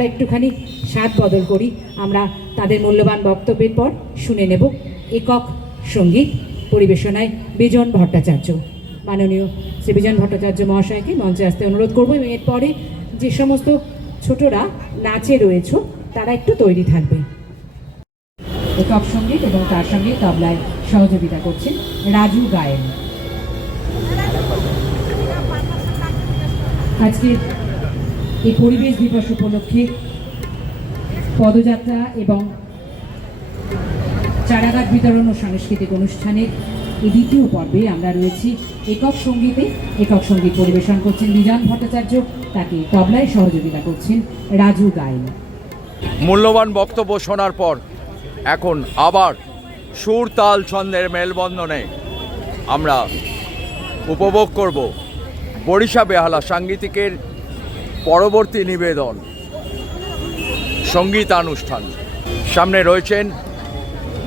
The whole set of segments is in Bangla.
আমরা একটুখানি স্বাদ বদল করি। আমরা তাদের মূল্যবান বক্তব্যের পর শুনে নেব একক সঙ্গীত পরিবেশনায় বিজন ভট্টাচার্য। মাননীয় শ্রী বিজন ভট্টাচার্য মহাশয়কে মঞ্চে আসতে অনুরোধ করবো এবং এরপরে যে সমস্ত ছোটরা নাচে রয়েছে তারা একটু তৈরি থাকবে। একক সঙ্গীত এবং তার সঙ্গে তবলায় সহযোগিতা করছেন রাজু গায়েন। আজকে এই পরিবেশ দিবস উপলক্ষে পদযাত্রা এবং চারাগাছ বিতরণ ও সাংস্কৃতিক অনুষ্ঠানের এই দ্বিতীয় পর্বে আমরা রয়েছি একক সঙ্গীতে। একক সঙ্গীত পরিবেশন করছেন বিজন ভট্টাচার্য, তাকে তবলায় সহযোগিতা করছেন রাজু গায়েন। মূল্যবান বক্তব্য শোনার পর এখন আবার সুর তাল ছন্দের মেলবন্ধনে আমরা উপভোগ করব বরিশা বেহালা সাংগীতিকের পরবর্তী নিবেদন সঙ্গীতানুষ্ঠান। সামনে রয়েছেন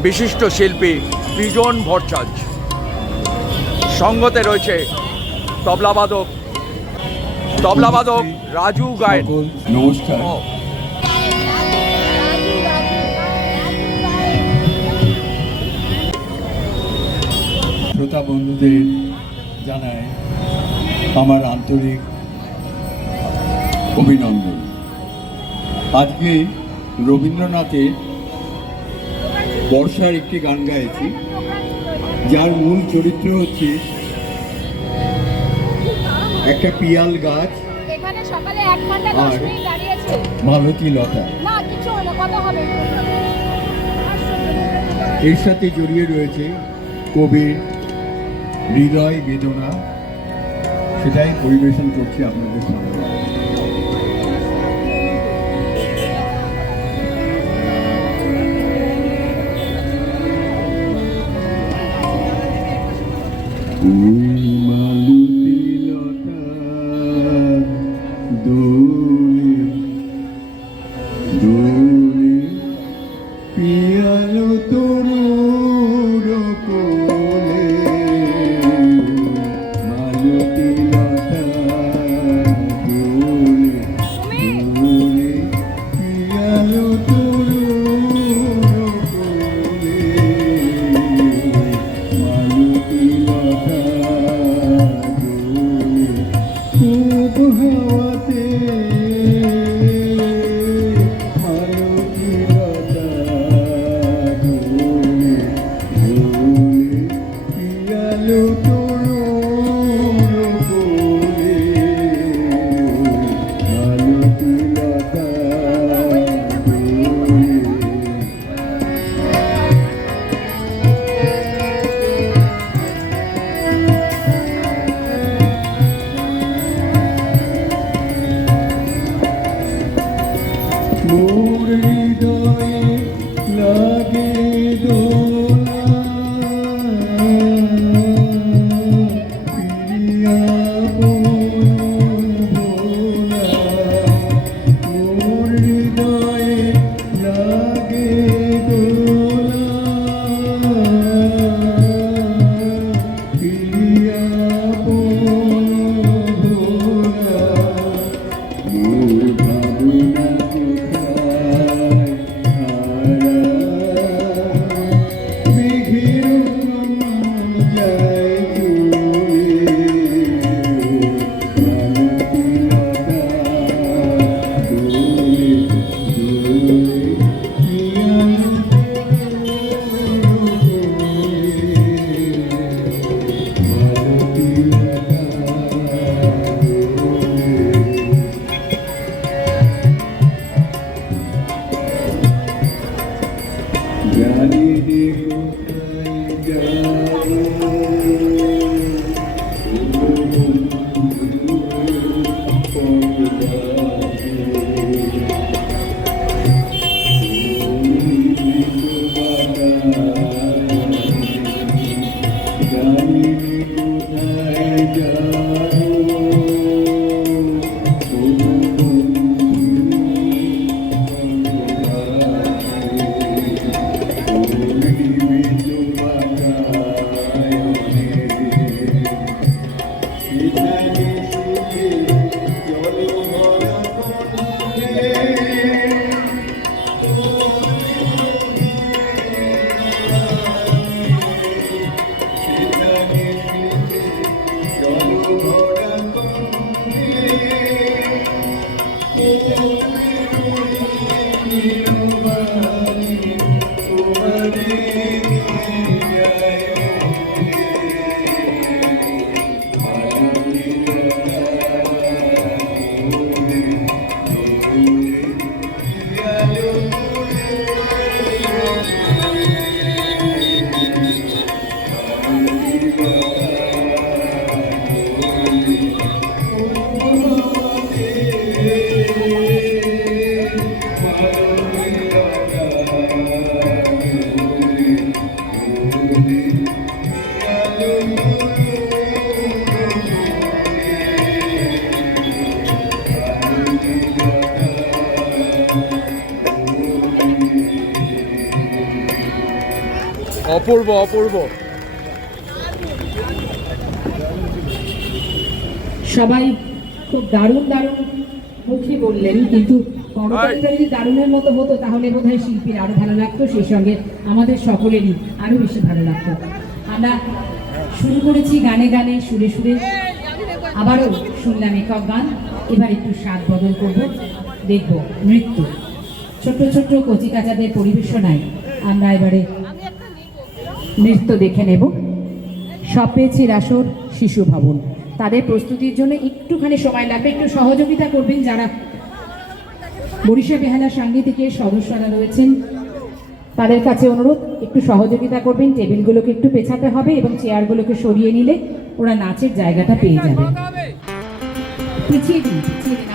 বিশিষ্ট শিল্পী বিজন ভট্টাচার্য, সঙ্গতে রয়েছে তবলাবাদক রাজু গায়েন। নমস্কার। শ্রোতা বন্ধুদের জানায় আমার আন্তরিক অভিনন্দন। আজকে রবীন্দ্রনাথের বর্ষার একটি গান গাইছি, যার মূল চরিত্র হচ্ছে একটা পিয়াল গাছ আর মালতী লতা। এর সাথে জড়িয়ে রয়েছে কবির হৃদয় বেদনা, সেটাই পরিবেশন করছি আপনাদের সামনে। অপূর্ব অপূর্ব। সবাই খুব দারুণ দারুণ মুখে বললেন, কিন্তু করতালিটা যদি দারুণের মতো হতো তাহলে বোধহয় শিল্পীর আরো ভালো লাগতো, সেই সঙ্গে আমাদের সকলেরই আরো বেশি ভালো লাগতো। আমরা শুরু করেছি গানে গানে সুরে সুরে, আবারও শুনলাম একক গান। এবার একটু স্বাদ বদল করব, দেখব নৃত্য। ছোট্ট ছোট্ট কচিকাচাদের পরিবেশনায় আমরা এবারে নৃত্য দেখে নেব। সপেছের আসর শিশু ভবন, তাদের প্রস্তুতির জন্য একটুখানি সময় লাগবে, একটু সহযোগিতা করবেন যারা বরিশা বেহালা সাংগীতিকের সদস্যরা রয়েছেন, তাদের কাছে অনুরোধ একটু সহযোগিতা করবেন। টেবিলগুলোকে একটু পেছাতে হবে এবং চেয়ারগুলোকে সরিয়ে নিলে ওরা নাচের জায়গাটা পেয়ে যাবে। পিছিয়ে দিন, পিছিয়ে দিন।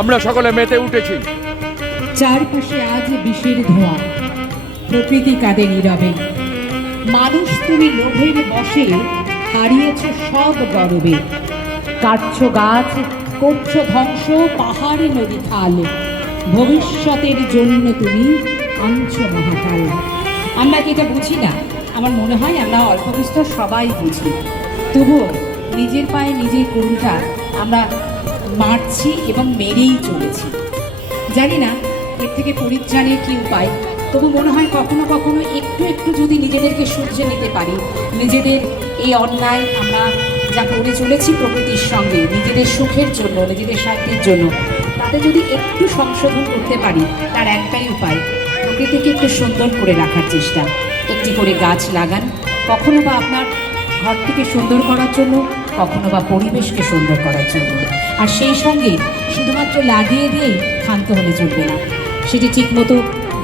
আমরা সকলে মেতে উঠেছি। চারপাশে আজ বিষের ধোঁয়া, প্রকৃতি কাঁদে নীরবে। মানুষ তুমি লোভের বশে হারিয়েছ সব গরবে। কাটছ গাছ, করছ ধ্বংস, পাহাড় নদী খাল। ভবিষ্যতের জন্য তুমি আনছ মহাকাল। আমরা কি এটা বুঝি না? আমার মনে হয় আমরা অল্প বিস্তর সবাই বুঝি, তবুও নিজের পায়ে নিজের কুড়ুলটা আমরা মারছি এবং মেরেই চলেছি। জানি না এর থেকে পরিত্রাণের কি উপায়, তবু মনে হয় কখনো কখনো একটু একটু যদি নিজেদেরকে সূর্যে নিতে পারি, নিজেদের এই অন্যায় আমরা যা করে চলেছি প্রকৃতির সঙ্গে নিজেদের সুখের জন্য, নিজেদের শান্তির জন্য, তাতে যদি একটু সংশোধন করতে পারি, তার একটাই উপায়, প্রকৃতিকে একটু সুন্দর করে রাখার চেষ্টা। একটি করে গাছ লাগান, কখনো বা আপনার ঘরটিকে সুন্দর করার জন্য, কখনো বা পরিবেশকে সুন্দর করার জন্য। আর সেই সঙ্গে শুধুমাত্র লাগিয়ে দিয়েই ক্ষান্ত হলে চলবে না, সেটি ঠিকমতো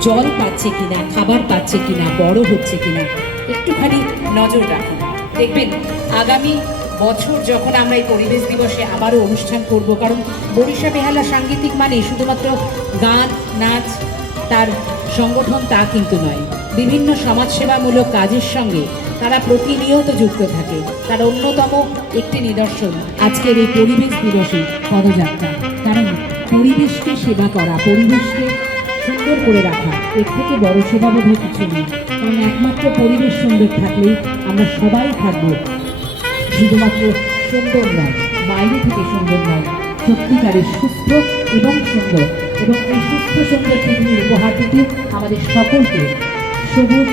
জল পাচ্ছে কিনা, খাবার পাচ্ছে কিনা, বড় হচ্ছে কিনা, একটুখানি নজর রাখুন। দেখবেন আগামী বছর যখন আমরা এই পরিবেশ দিবসে আবারও অনুষ্ঠান করব, কারণ বরিশা বেহালা সাংগীতিক মানে শুধুমাত্র গান নাচ তার সংগঠন তা কিন্তু নয়, বিভিন্ন সমাজসেবামূলক কাজের সঙ্গে তারা প্রতিনিয়ত যুক্ত থাকে। তার অন্যতম একটি নিদর্শন আজকের এই পরিবেশ দিবসে পদযাত্রা। কারণ পরিবেশকে সেবা করা, পরিবেশকে সুন্দর করে রাখা, এর থেকে বড় সেবা বোধহয় কিছু নেই। কারণ একমাত্র পরিবেশ সুন্দর থাকলেই আমরা সবাই থাকবো শুধুমাত্র সুন্দর নয়, বাইরে থেকে সুন্দর নয়, সত্যিকারের সুস্থ এবং সুন্দর। এবং এই সুস্থ সুন্দর পৃথিবীর উপহার দিতে আমাদের সকলকে সবুজ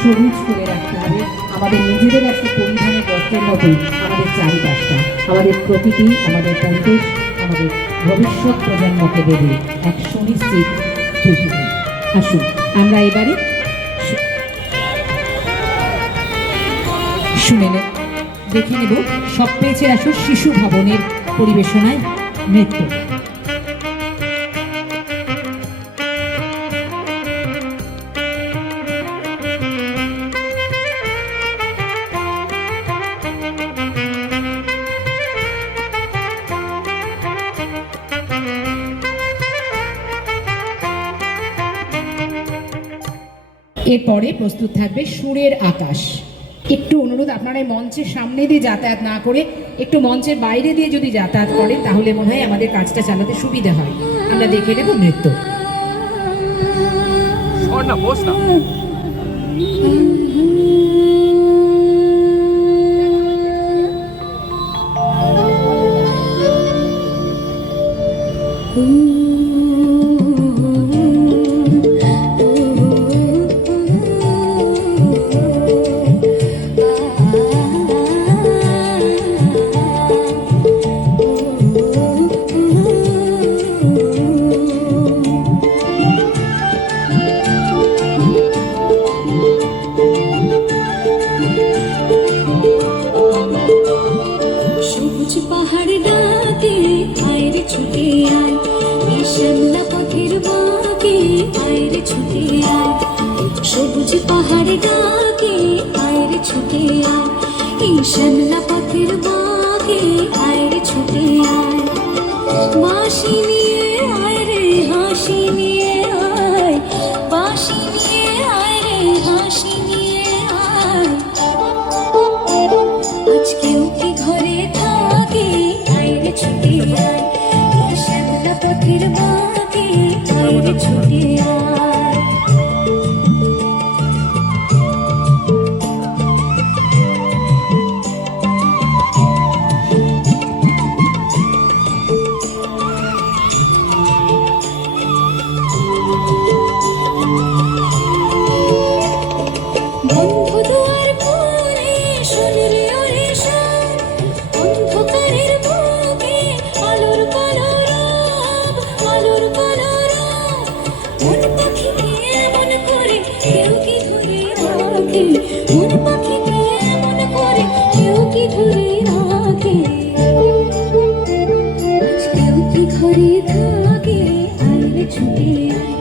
সবুজ করে রাখতে হবে। আমাদের নিজেদের একটা পরিধানের বস্ত্রের মতোই আমাদের চারিপাশটা, আমাদের প্রকৃতি, আমাদের পরিবেশ আমাদের ভবিষ্যৎ প্রজন্মকে দেবে এক সুনিশ্চিত পৃথিবী। আসুন আমরা এবারে শুনে দেখে নেব সপ্পেছের আসর শিশু ভবনের পরিবেশনায় নৃত্য। এরপরে প্রস্তুত থাকবে সুরের আকাশ। একটু অনুরোধ, আপনারা এই মঞ্চের সামনে দিয়ে যাতায়াত না করে একটু মঞ্চের বাইরে দিয়ে যদি যাতায়াত করেন তাহলে মনে হয় আমাদের কাজটা চালাতে সুবিধা হয়। আমরা দেখে নেব নৃত্য। না বস না। সবুজ পাহাড় ডাকে আয়রে ছুটে আয়, এই শ্যামলা পথের বাঁকে আয়রে ছুটে আয়। সবুজ পাহাড় ডাকে আয়রে ছুটে আয়, এই শ্যামলা পথের বাঁকে আয়রে ছুটে আয়। বাঁশি নিয়ে আয় রে হাসি নিয়ে আয়, বাঁশি নিয়ে আয় রে হাসি নিয়ে আয়। আজকেও কি ঘরে থাকে আয়রে ছুটে আয়, এই শ্যামলা পথের বাঁকে আয়রে ছুটে আয়। বন্ধ দুয়ার খুলে শোন রে ওরে শোন, অন্ধকারের বুকে আলোর কলরব, আলোর কলরব। মন পাখিকে এমন করে কেউ কি ধরে রাখে, মন পাখিকে এমন করে কেউ কি ধরে রাখে। আজকেও কি ঘরে থাকে আয়রে ছুটে আয়,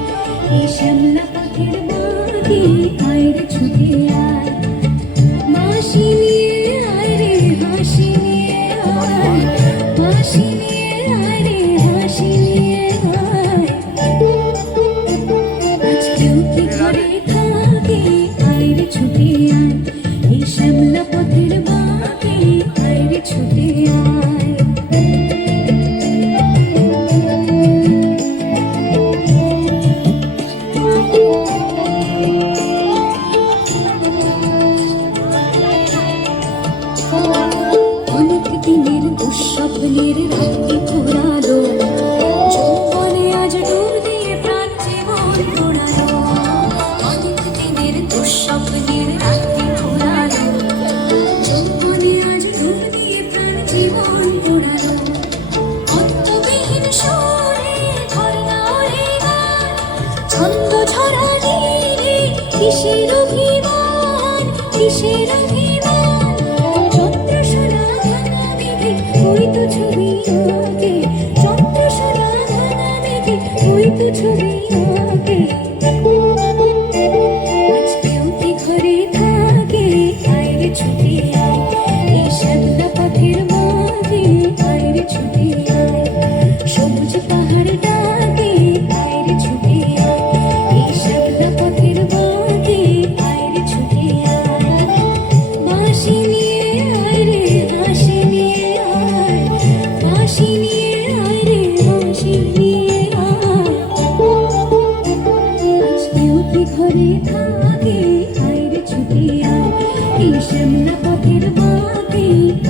এই শ্যামলা পথের বাঁকে আয়রে ছুটে আয়। বাঁশি নিয়ে আয় রে হাসি নিয়ে আয়, বাঁশি নিয়ে আয় রে হাসি নিয়ে আয়। আজকেও কি ঘরে থাকে আয়রে ছুটে আয়, এই শ্যামলা পথের বাঁকে আয়রে ছুটে আয়। অনেক দিনের দুঃস্বপ্নের রাত্রি ঘোরালো, যৌবনে আজ ডুব দিয়ে প্রাণ জীবন ঘোরালো। অনেক দিনের দুঃস্বপ্নের রাত্রি ঘোরালো, যৌবনে আজ ডুব দিয়ে প্রাণ জীবন ঘোরালো। অন্তবিহীন সুরে ঝর্ণা ওরে গান, ছন্দ ঝরা নীরে কিসের অভিমান, কিসের অভিমান। চন্দ্রসোনা ভাঙা মেঘে ওই তো ছবি আঁকে, চন্দ্রসোনা ভাঙা মেঘে ওই তো ছবি আঁকে। আজকেও কি ঘরে থাকে আয়রে ছুটে আয়, এই শ্যামলা পথের বাঁকে আয়রে ছুটে আয়। সবুজ পাহাড় ডাকে আয়রে ছুটে আয়, এই শ্যামলা পথের বাঁকে আয়রে ছুটে আয়। বাঁশি নিয়ে আয় রে হাসি নিয়ে আয়, বাঁশি নিয়ে আয় রে হাসি নিয়ে আয়। আজকেও কি ঘরে থাকে আয়রে ছুটে আয়, এই শ্যামলা পথের বাঁকে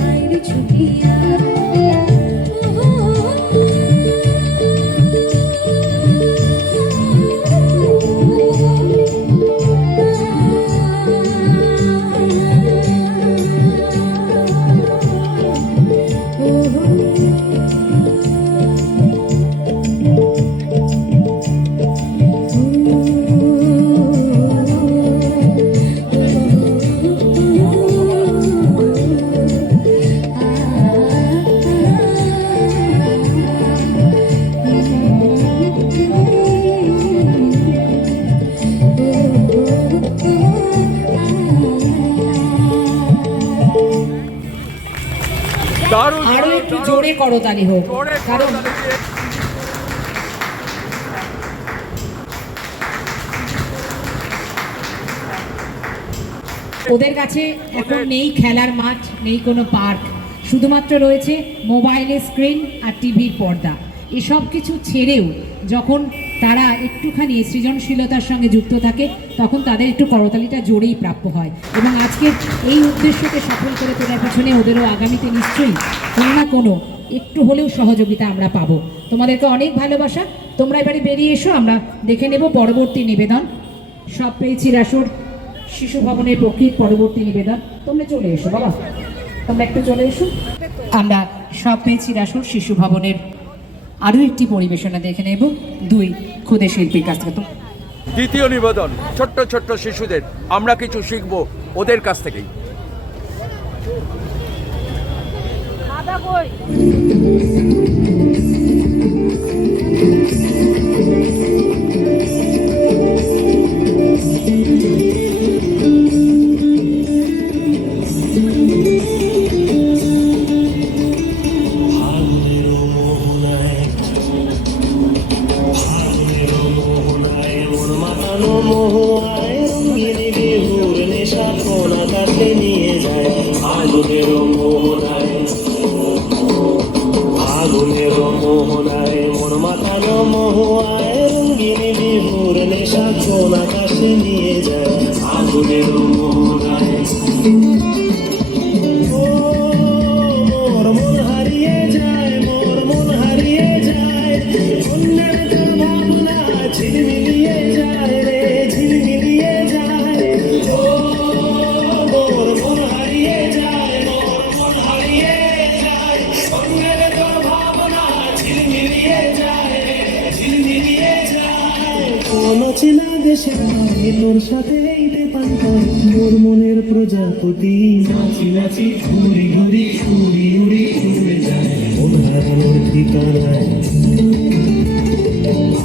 আয়রে ছুটে আয়। দারুণ আরো একটু জোরে করতালি হোক, কারণ ওদের কাছে এখন নেই খেলার মাঠ, নেই কোনো পার্ক, শুধুমাত্র রয়েছে মোবাইলের স্ক্রিন আর টিভির পর্দা। এসব কিছু ছেড়েও যখন তারা একটুখানি সৃজনশীলতার সঙ্গে যুক্ত থাকে তখন তাদের একটু করতালিটা জোরেই প্রাপ্য হয়। এবং আজকের এই উদ্দেশ্যকে সফল করে তোলার পিছনে ওদেরও আগামীতে নিশ্চয়ই কোনো না কোনো একটু হলেও সহযোগিতা আমরা পাবো। তোমাদেরকে অনেক ভালোবাসা। তোমরা এবারে বেরিয়ে এসো, আমরা দেখে নেব পরবর্তী নিবেদন। সব পেয়েছি রাসুর শিশু ভবনের প্রকৃত পরবর্তী নিবেদন। তোমরা চলে এসো বাবা, তোমরা একটু চলে এসো। আমরা সব পেয়েছি রাসুর শিশু ভবনের আরও একটি পরিবেশনা দেখে নেব দুই ক্ষুদে শিল্পীর কাছ থেকে। দ্বিতীয় নিবেদন, ছোট্ট ছোট্ট শিশুদের, আমরা কিছু শিখবো ওদের কাছ থেকেই। তোর সাথে মোর মনের প্রজাপতি নাচি নাচি ঘুরি ঘুরি উড়ি উড়ি উড়ে যায় মন হারানোর ঠিকানায়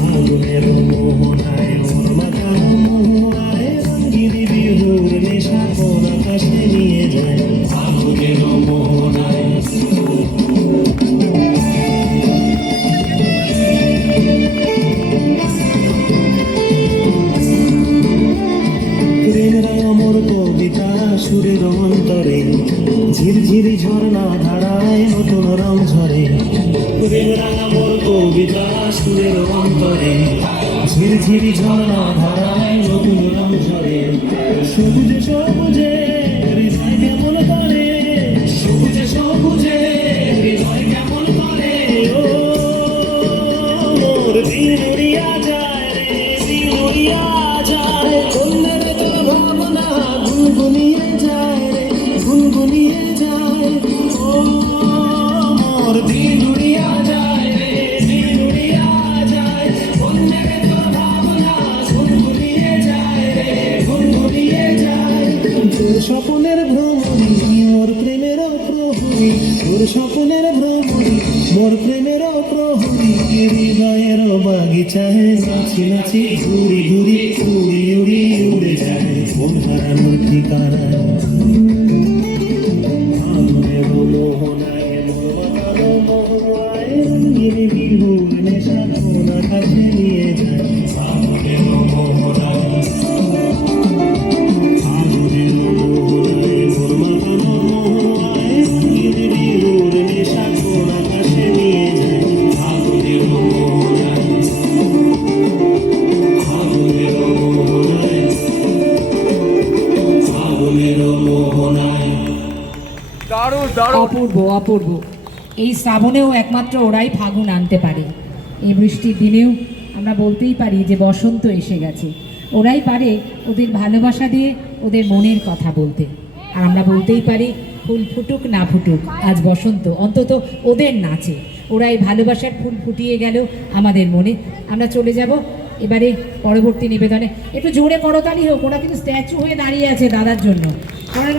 আগুনের মোহনায় ওর মাথার মোহনায় রঙ্গিনী বিহুর নেশা কোন আকাশে নিয়ে যায় আগুনের মোহনায়। সুরের অন্তরে ঝিরঝিরি ঝর্ণা ধারায় নতুন রং ঝরে মোর কবিতা সুরের অন্তরে ঝিরঝিরি ঝর্ণা ধারায় নতুন রং ঝরে সবুজে সবুজে হৃদয় কেমন করে সবুজে সবুজে হৃদয় কেমন করে ও মোর দিন উড়িয়া যায় রে দিন উড়িয়া যায় কন্যার তোর ভাবনা গুনগুনিয়ে যায় রে গুনগুনিয়ে যায় ও মোর দিন উড়িয়া যায় রে দিন উড়িয়া যায় কন্যার তোর ভাবনা গুনগুনিয়ে যায় রে গুনগুনিয়ে যায় তোর স্বপ্নের ভ্রমণী মোর প্রেমের প্রহরী তোর স্বপ্নের ভ্রমণী মোর প্রেমের প্রহরী হৃদয়ের বাগিচায় নাচি নাচি ঘুরি ঘুরি উড়ি উড়ি উড়ে যায় মন হারানোর ঠিকানায় আগুনের মোহনায় মোর মাতানো মোহনায় রঙ্গিনী বিহুর নেশা কোন আকাশে নিয়ে যায় আগুনের মোহনায় আগুনের মোহনায় মোর মাতানো মোহনায় রঙ্গিনী বিহুর নেশা কোন আকাশে নিয়ে যায় আগুনের মোহনায় আগুনের মোহনায় আগুনের মোহনায়। দারুণ দারুণ। অপূর্ব অপূর্ব। এই শ্রাবণেও একমাত্র ওরাই ফাগুন আনতে পারে। এই বৃষ্টির দিনেও আমরা বলতেই পারি যে বসন্ত এসে গেছে। ওরাই পারে ওদের ভালোবাসা দিয়ে ওদের মনের কথা বলতে। আর আমরা বলতেই পারি ফুল ফুটুক না ফুটুক আজ বসন্ত, অন্তত ওদের নাচে ওরা এই ভালোবাসার ফুল ফুটিয়ে গেল আমাদের মনে। আমরা চলে যাব এবারে পরবর্তী নিবেদনে। একটু জোরে করতালি হোক, ওরা কিন্তু স্ট্যাচু হয়ে দাঁড়িয়ে আছে দাদার জন্য। কারণ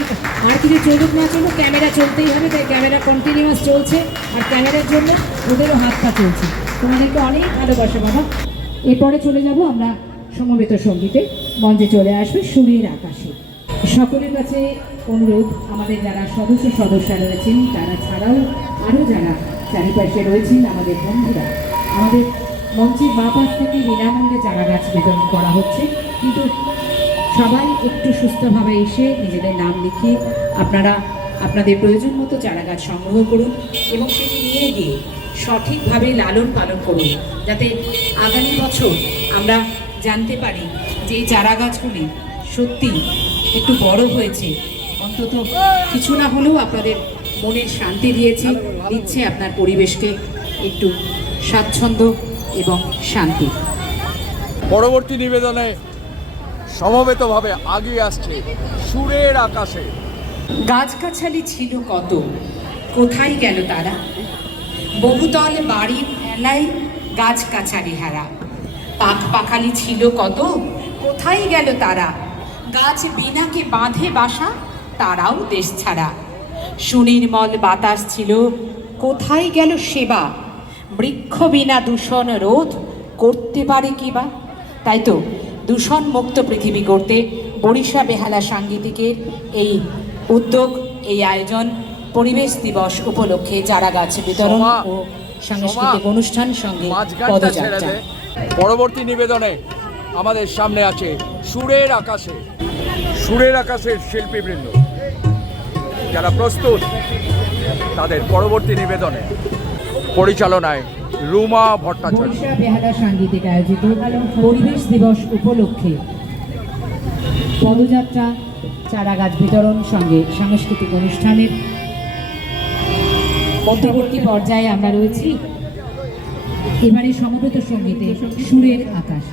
আর কিছু চলুক না চলুক, ক্যামেরা চলতেই হবে, তাই ক্যামেরা কন্টিনিউয়াস চলছে আর ক্যামেরার জন্য ওদেরও হাত পা চলছে। তোমাদেরকে অনেক ভালোবাসা বাবা। এরপরে চলে যাব আমরা সমবেত সঙ্গীতে। মঞ্চে চলে আসবে সুরের আকাশে। সকলের কাছে অনুরোধ, আমাদের যারা সদস্যরা রয়েছেন তারা ছাড়াও আরও যারা চারিপাশে রয়েছেন আমাদের বন্ধুরা, আমাদের মঞ্চের বাঁ পাশ থেকে বিনামূল্যে চারা গাছ বিতরণ করা হচ্ছে। কিন্তু সবাই একটু সুস্থভাবে এসে নিজেদের নাম লিখিয়ে আপনারা আপনাদের প্রয়োজন মতো চারা গাছ সংগ্রহ করুন এবং সেটি নিয়ে গিয়ে সঠিকভাবে লালন পালন করুন, যাতে আগামী বছর আমরা জানতে পারি যে এই চারা গাছগুলি সত্যি একটু বড় হয়েছে, অন্তত কিছু না হলেও আপনাদের মনের শান্তি দিচ্ছে আপনার পরিবেশকে একটু স্বাচ্ছন্দ্য এবং শান্তি। পরবর্তী নিবেদনে সমবেতভাবে আগিয়ে আসছে সুরের আকাশে। গাছগাছালি ছিল কত, কোথায় গেল তারা? বহুতল বাড়ির মেলায় গাছগাছালি হারা। পাখ পাখালি ছিল কত, কোথায় গেল তারা? গাছ বিনাকে বাঁধে বাসা, তারাও দেশ ছাড়া। সুনির্মল বাতাস ছিল, কোথায় গেল সেবা? বৃক্ষ বিনা দূষণ রোধ করতে পারে কিবা? তাই তো দূষণ মুক্ত পৃথিবী করতে বরিশা বেহালা সাংগীতিকের এই উদ্যোগ, এই আয়োজন পরিবেশ দিবস উপলক্ষে চারা গাছ বিতরণ ও সাংস্কৃতিক অনুষ্ঠান সঙ্গে মাঝখানটা ছেড়ে পদযাত্রা। দে। পরবর্তী নিবেদনে আমাদের সামনে আছে সুরের আকাশে। সুরের আকাশের শিল্পীবৃন্দ যারা প্রস্তুত তাদের পরবর্তী নিবেদনে পরিচালনায় রুমা ভট্টাচার্য। বরিশা বেহালা সাংগীতিক আয়োজিত পরিবেশ দিবস উপলক্ষে পদযাত্রা, চারা গাছ বিতরণ সঙ্গে সাংস্কৃতিক অনুষ্ঠানের মধ্যবর্তী পর্যায়ে আমরা রয়েছি। এবারে সমবেত সঙ্গীতে সুরের আকাশ।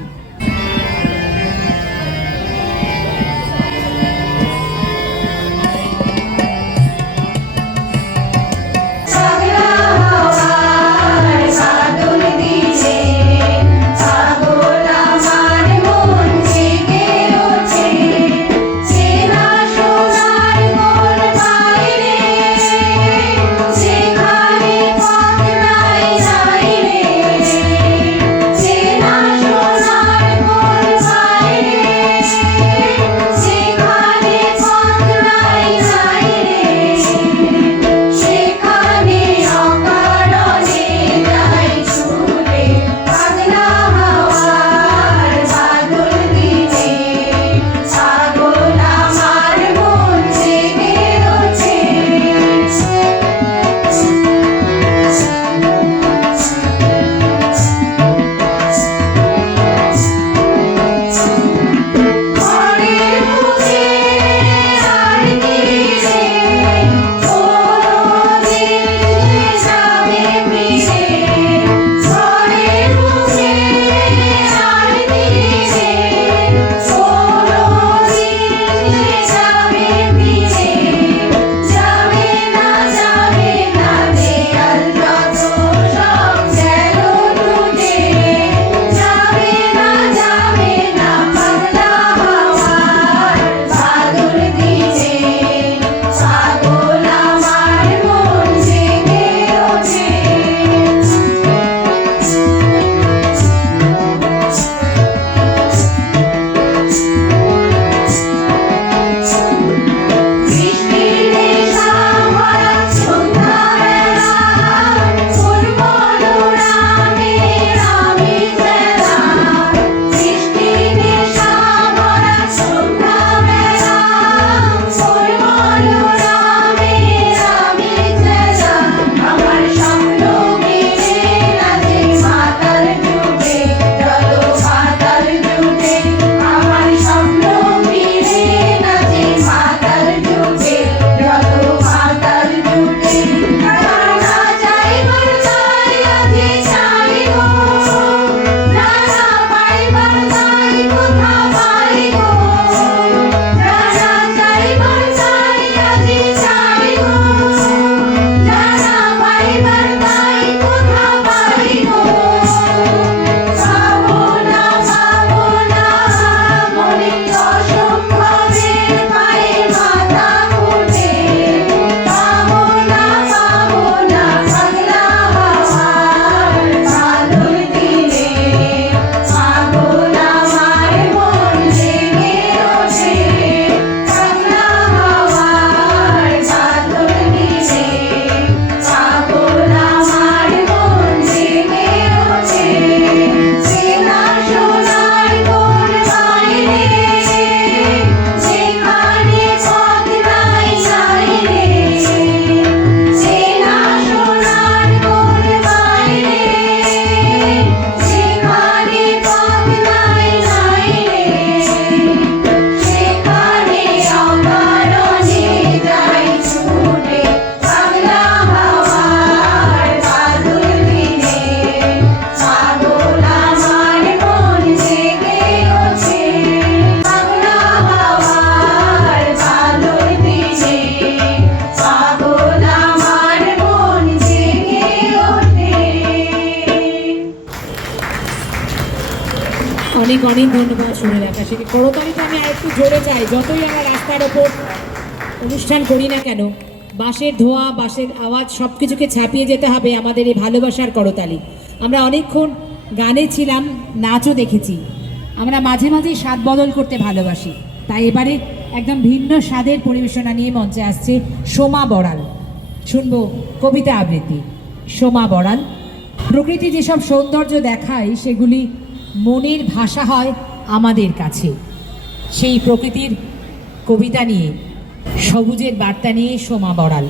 চেনা সোনার অনেক অনেক ধন্যবাদ সুনীল আকাশকে। করতালিতে আমি আরেকটু জোরে চাই, যতই আমরা রাস্তার ওপর অনুষ্ঠান করি না কেন, বাঁশের ধোঁয়া, বাঁশের আওয়াজ সব কিছুকে ছাপিয়ে যেতে হবে আমাদের এই ভালোবাসার করতালি। আমরা অনেকক্ষণ গানে ছিলাম, নাচও দেখেছি। আমরা মাঝে মাঝেই স্বাদ বদল করতে ভালোবাসি, তাই এবারে একদম ভিন্ন স্বাদের পরিবেশনা নিয়ে মঞ্চে আসছে সোমা বড়াল। শুনবো কবিতা আবৃত্তি। সোমা বড়াল। প্রকৃতি যেসব সৌন্দর্য দেখায় সেগুলি মনের ভাষা হয় আমাদের কাছে। সেই প্রকৃতির কবিতা নিয়ে, সবুজের বার্তা নিয়ে সোমা বড়াল।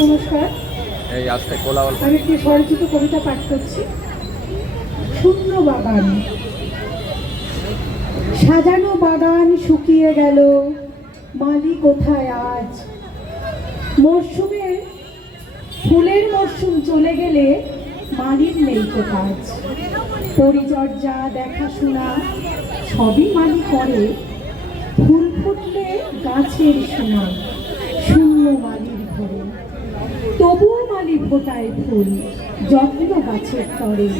নমস্কার, এই আজকে কোলাহল আমি একটি স্বরচিত কবিতা পাঠ করছি। শূন্য বাগান। সাজানো বাগান শুকিয়ে গেল, মালি কোথায় আজ? মরশুমের ফুলের মরশুম চলে গেলে মালির নেই তো কাজ। পরিচর্যা, দেখাশোনা সবই মালি করে, ফুল ফুটলে গাছের সোনা শূন্য মালির ঘরে। তবুও মালি ফোটায় ফুল, যত্ন গাছের তরে।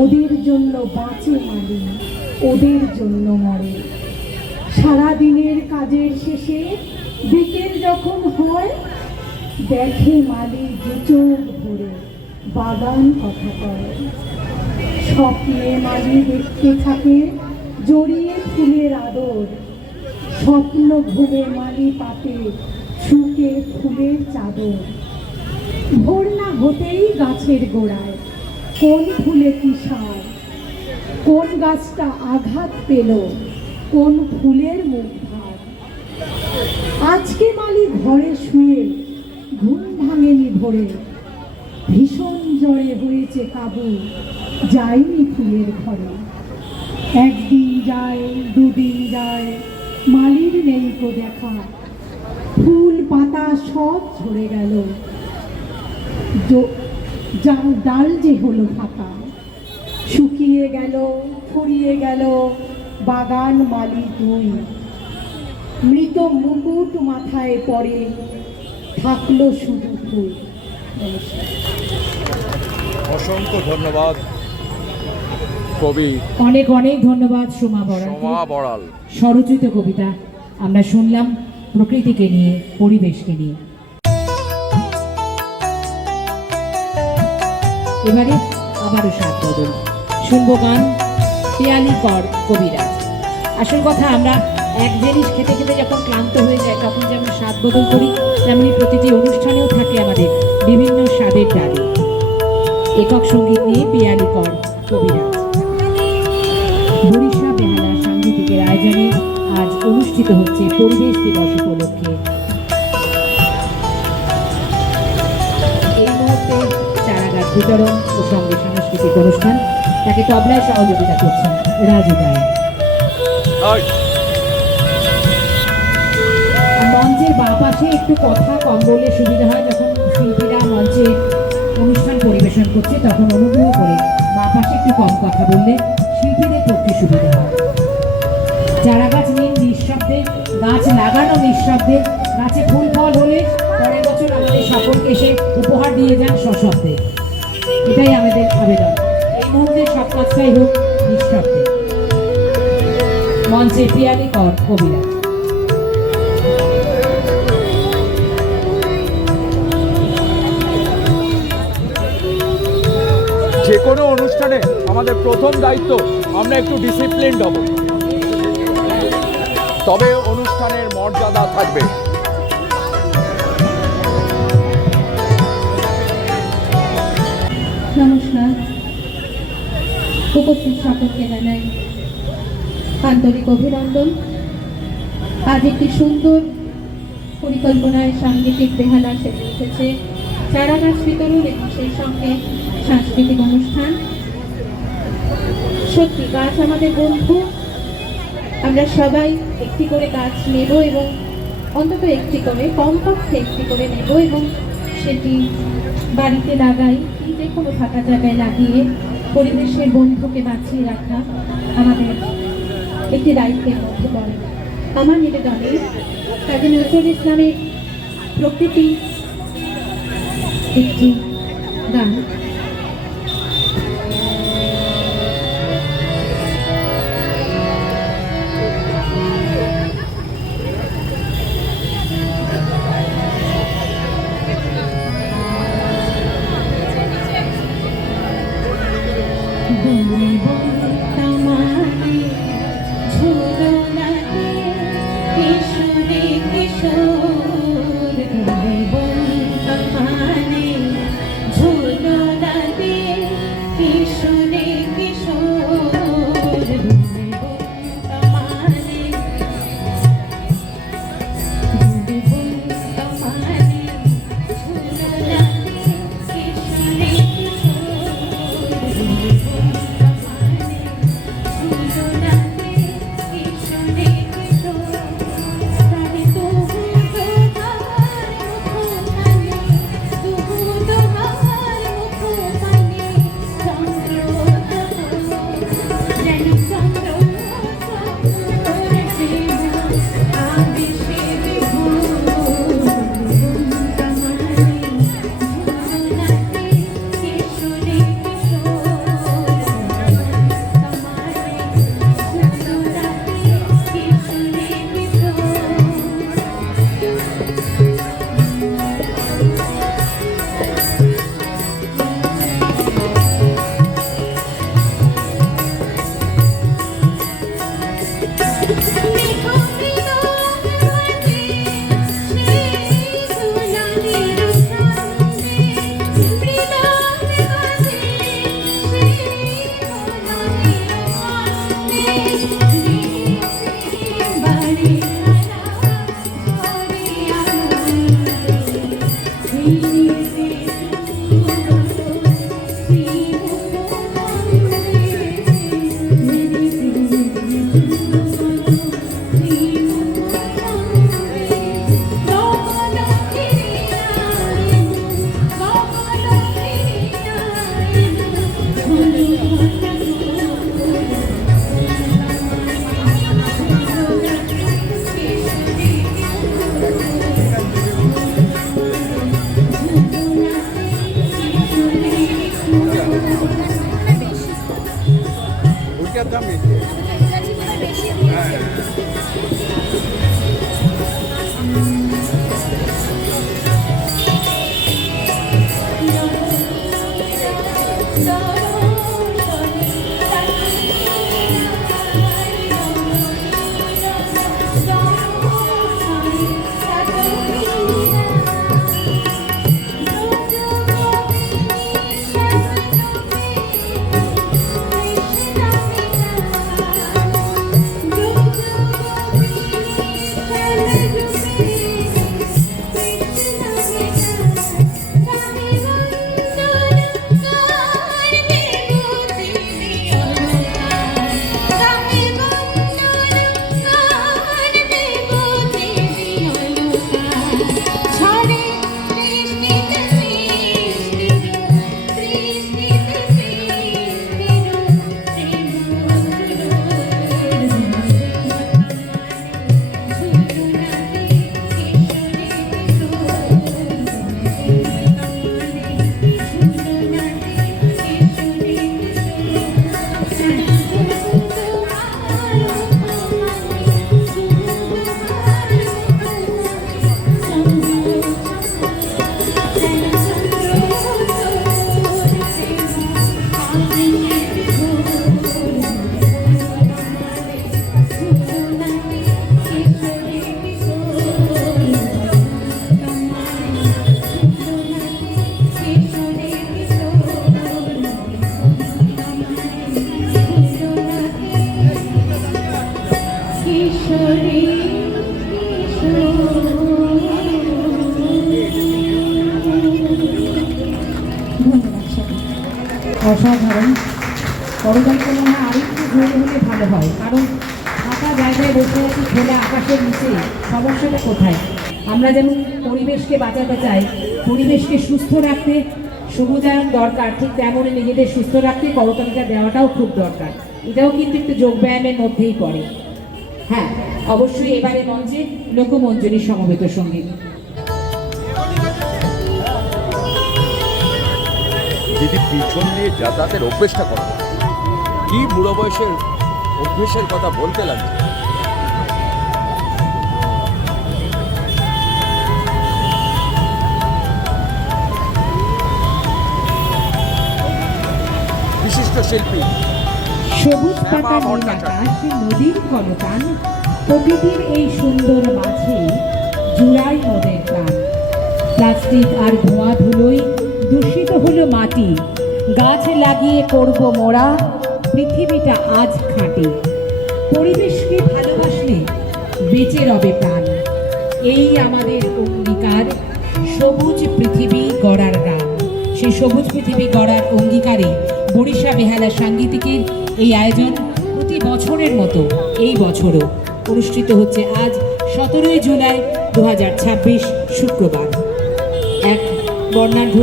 ওদের জন্য বাঁচে মালি, ওদের জন্য মরে। সারাদিনের কাজের শেষে বিকেল যখন হয়, দেখে মালি দু চোখ ভরে বাগান কথা করে। স্বপ্নে মালি দেখতে থাকে জড়িয়ে ফুলের আদর। স্বপ্ন ঘুমে মালি পাতে শুকে ফুলের চাদর। ভোর না হতেই গাছের গোড়ায় কোন ফুলে কি সার, কোন গাছটা আঘাত পেল, কোন ফুলের মুখ ভার। আজকে মালি ঘরে শুয়ে ঘুম ভাঙেনি ভোরে, ভীষণ জ্বরে হয়েছে কাবু, যায়নি ফুলের ঘরে। একদিন যায়, দুদিন যায়, মালির নেই তো দেখা। ফুল পাতা সব ঝরে গেল, ডাল যে হলো ফাঁকা। শুকিয়ে গেল, ফুরিয়ে গেল বাগান মালি তুই। মৃত মুকুট মাথায় পড়ে, থাকলো শুধু ফুল। নমস্কার। অসংখ্য ধন্যবাদ কবি অনেক অনেক ধন্যবাদ সোমা বড়াল। সোমা বড়াল। স্বরচিত কবিতা আমরা শুনলাম প্রকৃতিকে নিয়ে, পরিবেশকে নিয়ে। এবারে আবারও স্বাদ বদল, শুনবো গান পিয়ালি কর কবিরাজ। আসল কথা, আমরা এক জিনিস খেতে খেতে যখন ক্লান্ত হয়ে যায় তখন যেমন স্বাদ বদল করি, তেমনি প্রতিটি অনুষ্ঠানেও থাকে আমাদের বিভিন্ন স্বাদের ডালি। একক সঙ্গীত নিয়ে পিয়ালি কর কবিরাজ। বরিশা বেহালা সাংগীতিকের আয়োজনে আজ অনুষ্ঠিত হচ্ছে পরিবেশ দিবস উপলক্ষে। এই মুহূর্তে চারাগাছ বিতরণ ও সঙ্গে সাংস্কৃতিক অনুষ্ঠান, তাকে তবলায় সহযোগিতা করছেন রাজু গায়ে। মঞ্চের বাঁ পাশে একটু কথা কম বললে সুবিধা হয়। যখন শিল্পীরা মঞ্চে অনুষ্ঠান পরিবেশন করছে তখন অনুগ্রহ করে বাঁ পাশে একটু কম কথা বললে শিল্পীদের পক্ষে সুবিধা হয়। চারা গাছ নিন নিঃশব্দে, গাছ লাগানো নিঃশব্দে। গাছে ফুল ফল হলে পরের বছর আমাদের সকলকে এসে উপহার দিয়ে যান সশব্দে, এটাই আমাদের আবেদন। এই মুহূর্তে সব কাজটাই হোক নিঃশব্দে। মঞ্চে পিয়ালি কর কবিরাজ। যে কোনো অনুষ্ঠানে আমাদের প্রথম দায়িত্ব আমরা একটু ডিসিপ্লিনড হব, তবে অনুষ্ঠানের মর্যাদা থাকবে। নমস্কার, উপস্থিত সকলকে জানাই আন্তরিক অভিনন্দন। আজ একটি সুন্দর পরিকল্পনায় সাংগীতিক বেহালা সেজে উঠেছে। চারা গাছ বিতরণ এবং সেই সঙ্গে সাংস্কৃতিক অনুষ্ঠান। সত্যি গাছ আমাদের বন্ধু। আমরা সবাই একটি করে গাছ নেব এবং অন্তত একটি করে, কমপক্ষে একটি করে নেব এবং সেটি বাড়িতে লাগাই কি যে কোনো ফাঁকা জায়গায় লাগিয়ে পরিবেশের বন্ধুকে বাঁচিয়ে রাখা আমাদের একটি দায়িত্বের মধ্যে পড়ে। আমার নিবেদনে কাজী নজরুল ইসলামের প্রকৃতি একটি গান। ধন্যবাদ সবাই। অসাধারণ। করতালিটা মনে হয় আরেকটু জোরে হলে ভালো হয়, কারণ ফাঁকা জায়গায় বসে আছি খোলা আকাশের নিচে, সমস্যাটা কোথায়? আমরা যেমন পরিবেশকে বাঁচাতে চাই, পরিবেশকে সুস্থ রাখতে সবুজায়ন দরকার, ঠিক তেমনই নিজেদের সুস্থ রাখতে করতালিটা দেওয়াটাও খুব দরকার। এটাও কিন্তু একটু যোগব্যায়ামের মধ্যেই পড়ে। হ্যাঁ, অবশ্যই এবারে মঞ্চে লোকমঞ্জুরি সমবেত সঙ্গীত। দিদি পিছন দিয়ে যাতায়াতের অভ্যেসটা করো, কি বুড়ো বয়সের অভ্যেসের কথা বলতে লাগে। বিশিষ্ট শিল্পী সবুজ পাতা নীল আকাশ, নদীর কলতান, প্রকৃতির এই সুন্দর মাঝে জুড়াই মোদের প্রাণ। প্লাস্টিক আর ধোঁয়া ধুলোই দূষিত হলো মাটি, গাছ লাগিয়ে করব মোরা পৃথিবীটা আজ খাঁটি। পরিবেশকে ভালোবাসলে বেঁচে রবে প্রাণ, এই আমাদের অঙ্গীকার, সবুজ পৃথিবী গড়ার গান। সেই সবুজ পৃথিবী গড়ার অঙ্গীকারে বরিশা বেহালা সাংগীতিকের এই আয়োজন প্রতি বছরের মতো এই বছরও অনুষ্ঠিত হচ্ছে আজ 17 জুলাই 2026 শুক্রবার। এক বর্ণাঢ্য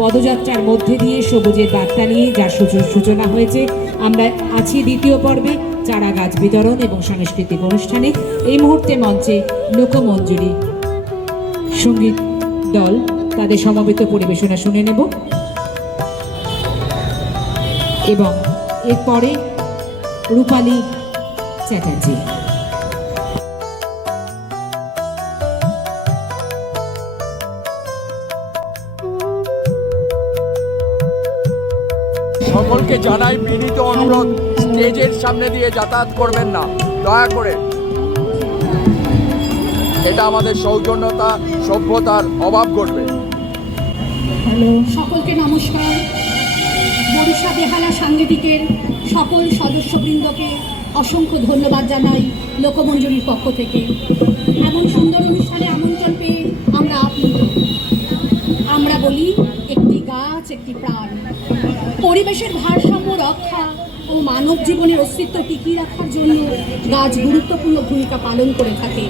পদযাত্রার মধ্যে দিয়ে সবুজের বার্তা নিয়ে যার সূচনা হয়েছে। আমরা আছি দ্বিতীয় পর্বে, চারা গাছ বিতরণ এবং সাংস্কৃতিক অনুষ্ঠানে। এই মুহূর্তে মঞ্চে লোকমঞ্জুরি সঙ্গীত দল তাদের সমবেত পরিবেশনা শুনে নেব, এবং এরপরে রূপালী চ্যাটার্জি। সকলকে জানাই বিনীত অনুরোধ, স্টেজের সামনে দিয়ে যাতায়াত করবেন না দয়া করে। এটা আমাদের সৌজন্যতা সভ্যতার অভাব ঘটবে। সকলকে নমস্কার। বরিশা বেহালা সাংগীতিকের সকল সদস্যবৃন্দকে অসংখ্য ধন্যবাদ জানাই লোকমঞ্জুরির পক্ষ থেকে। এমন সুন্দর অনুষ্ঠানে আমন্ত্রণ পেয়ে আমরা আপ্লুত। আমরা বলি একটি গাছ একটি প্রাণ। পরিবেশের ভারসাম্য রক্ষা ও মানব জীবনের অস্তিত্ব টিকিয়ে রাখার জন্য গাছ গুরুত্বপূর্ণ ভূমিকা পালন করে থাকে।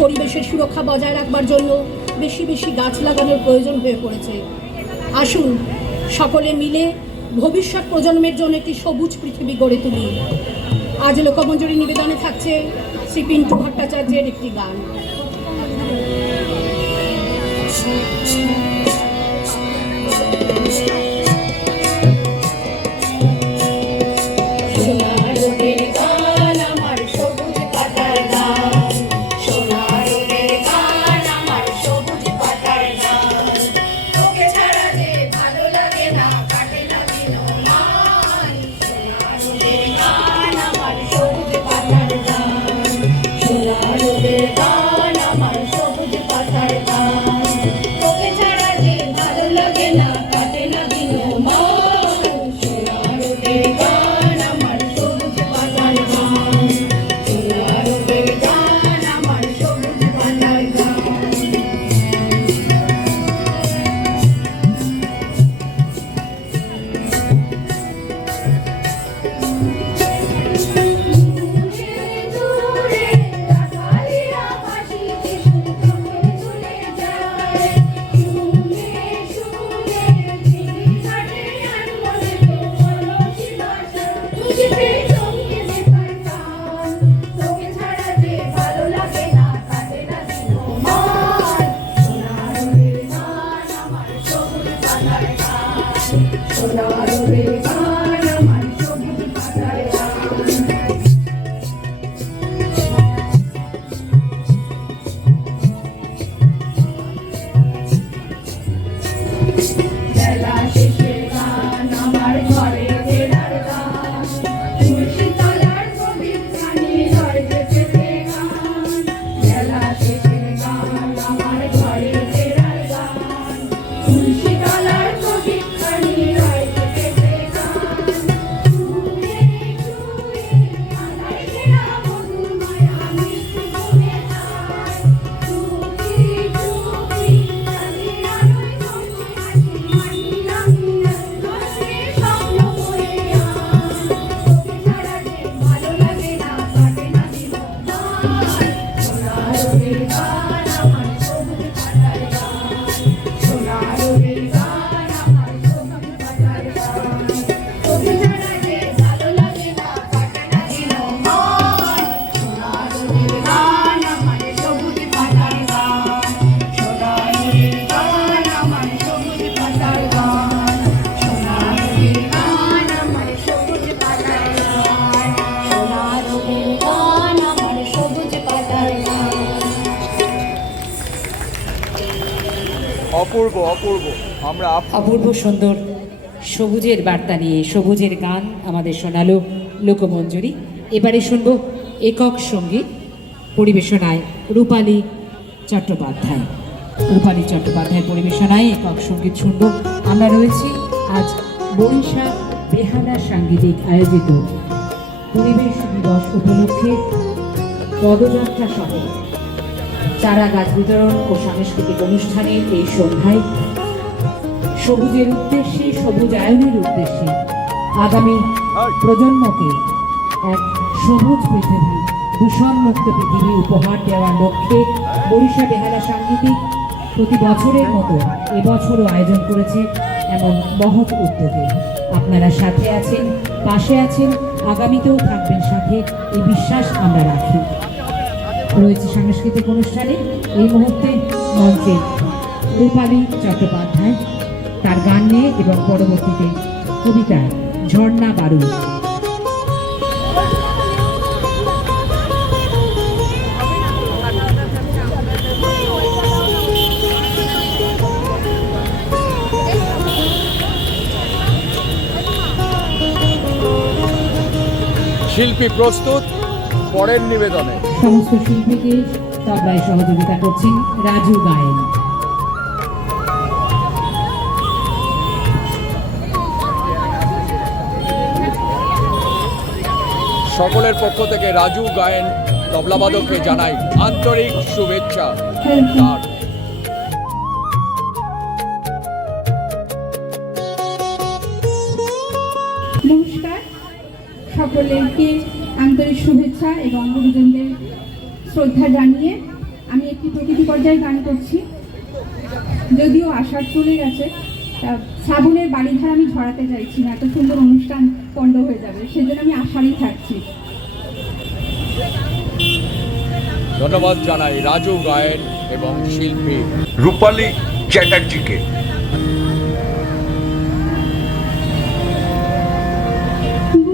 পরিবেশের সুরক্ষা বজায় রাখবার জন্য বেশি বেশি গাছ লাগানোর প্রয়োজন হয়ে পড়েছে। আসুন সকলে মিলে ভবিষ্যৎ প্রজন্মের জন্য একটি সবুজ পৃথিবী গড়ে তুলি। আজ লোকমঞ্জুরি নিবেদনে থাকছে শ্রী পিন্টু ভট্টাচার্যের একটি গান। তোকে ছাড়া যে ভালো লাগে না, কাটে না অপূর্ব অপূর্ব। আমরা অপূর্ব সুন্দর সবুজের বার্তা নিয়ে সবুজের গান আমাদের শোনালো লোকমঞ্জুরি। এবারে শুনব একক সঙ্গীত পরিবেশনায় রূপালী চট্টোপাধ্যায়। রূপালী চট্টোপাধ্যায়ের পরিবেশনায় একক সঙ্গীত শুনব। আমরা রয়েছি আজ বরিশা বেহালা সাংগীতিক আয়োজিত পরিবেশ দিবস উপলক্ষে পদযাত্রা সহ চারা গাছ বিতরণ ও সাংস্কৃতিক অনুষ্ঠানের এই সন্ধ্যায় সবুজের উদ্দেশ্যে, সবুজায়নের উদ্দেশ্যে আগামী প্রজন্মকে এক সবুজ পৃথিবী, দূষণমুক্ত পৃথিবী উপহার দেওয়ার লক্ষ্যে বরিশা বেহালা সাংগীতিক প্রতি বছরের মতো এবছরও আয়োজন করেছে এমন মহৎ উদ্যোগে। আপনারা সাথে আছেন, পাশে আছেন, আগামীতেও থাকবেন সাথে, এই বিশ্বাস আমরা রাখি। রয়েছে সাংস্কৃতিক অনুষ্ঠানে এই মুহূর্তে মঞ্চে রূপালী চট্টোপাধ্যায়, তার গান নিয়ে এবং পরবর্তীতে কবিতা ঝর্ণা বারুদ। শিল্পী প্রস্তুত, পরের নিবেদনে সমস্ত শিল্পীকে তবলায় সহযোগিতা করছেন রাজু গায়েন। সকলের পক্ষ থেকে রাজু গায়েন তবলাবাদককে জানাই আন্তরিক শুভেচ্ছা। তার নমস্কার, সকলকে আন্তরিক শুভেচ্ছা এবং গুরুজনদের শ্রদ্ধা জানিয়ে আমি একটি প্রকৃতি পর্যায়ে গান করছি। যদিও আষাঢ় চলে গেছে, শ্রাবণের বাড়িধারা আমি ঝরাতে চাইছি না, এত সুন্দর অনুষ্ঠান পণ্ড হয়ে যাবে, সেজন্য আমি আষাঢ়েই থাকছি। ধন্যবাদ জানাই রাজু গায়েন এবং শিল্পী রূপালী চ্যাটার্জিকে। Thank you.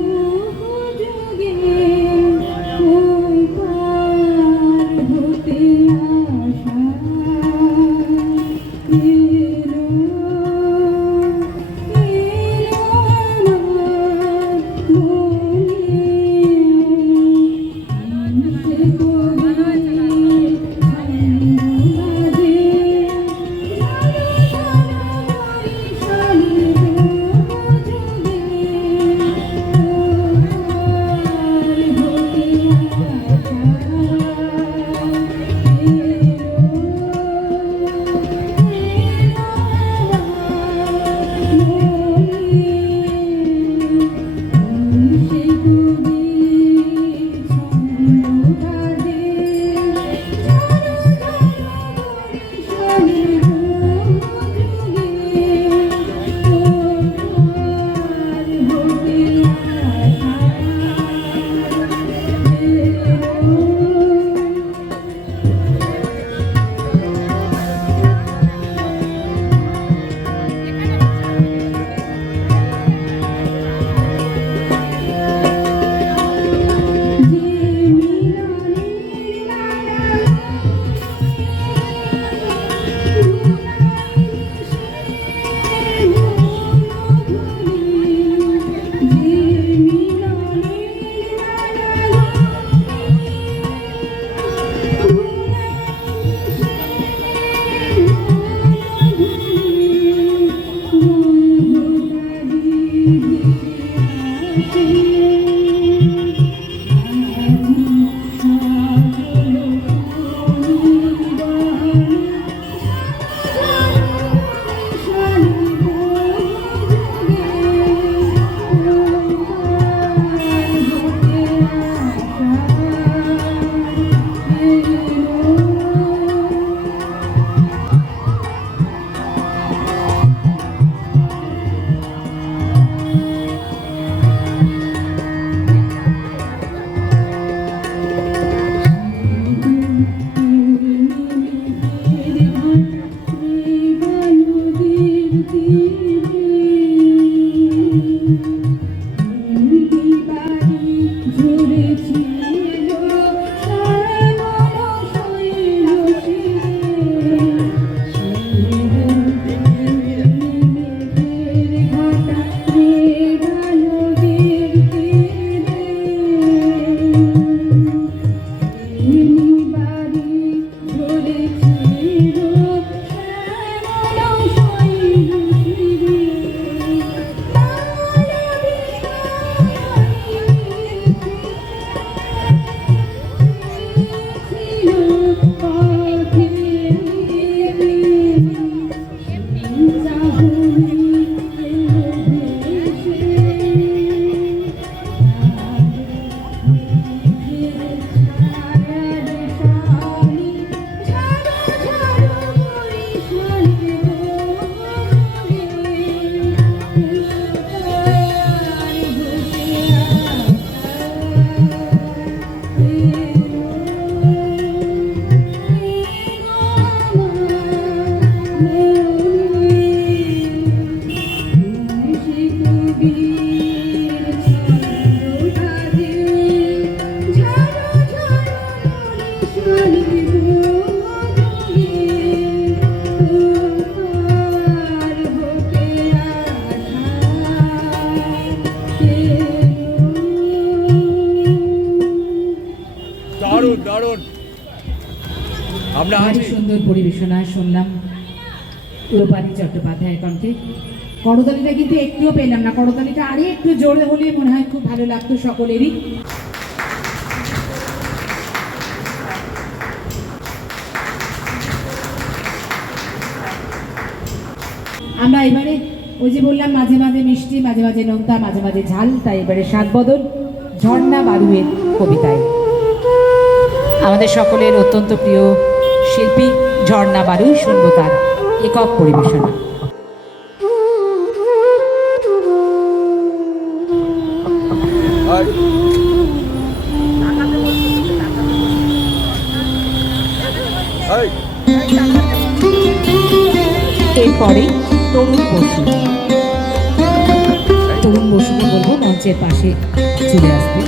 ভারী সুন্দর পরিবেশনা শুনলাম রূপালী চট্টোপাধ্যায়ের কণ্ঠে। করতালিটা কিন্তু একটুও পেলাম না, করতালিটা আরে একটু জোরে হলে মনে হয় খুব ভালো লাগতো সকলেরই। আমরা এবারে ওই যে বললাম মাঝে মাঝে মিষ্টি, মাঝে মাঝে নোনতা, মাঝে মাঝে ঝাল, তাই এবারে স্বাদ বদল ঝর্ণা বারুয়ের কবিতায়। আমাদের সকলের অত্যন্ত প্রিয় শিল্পী ঝর্ণা বারুই, শুনবো তার একক পরিবেশনা। এরপরে তরুণ বসু, তরুণ বসুকে বলবো মঞ্চের পাশে চলে আসবে।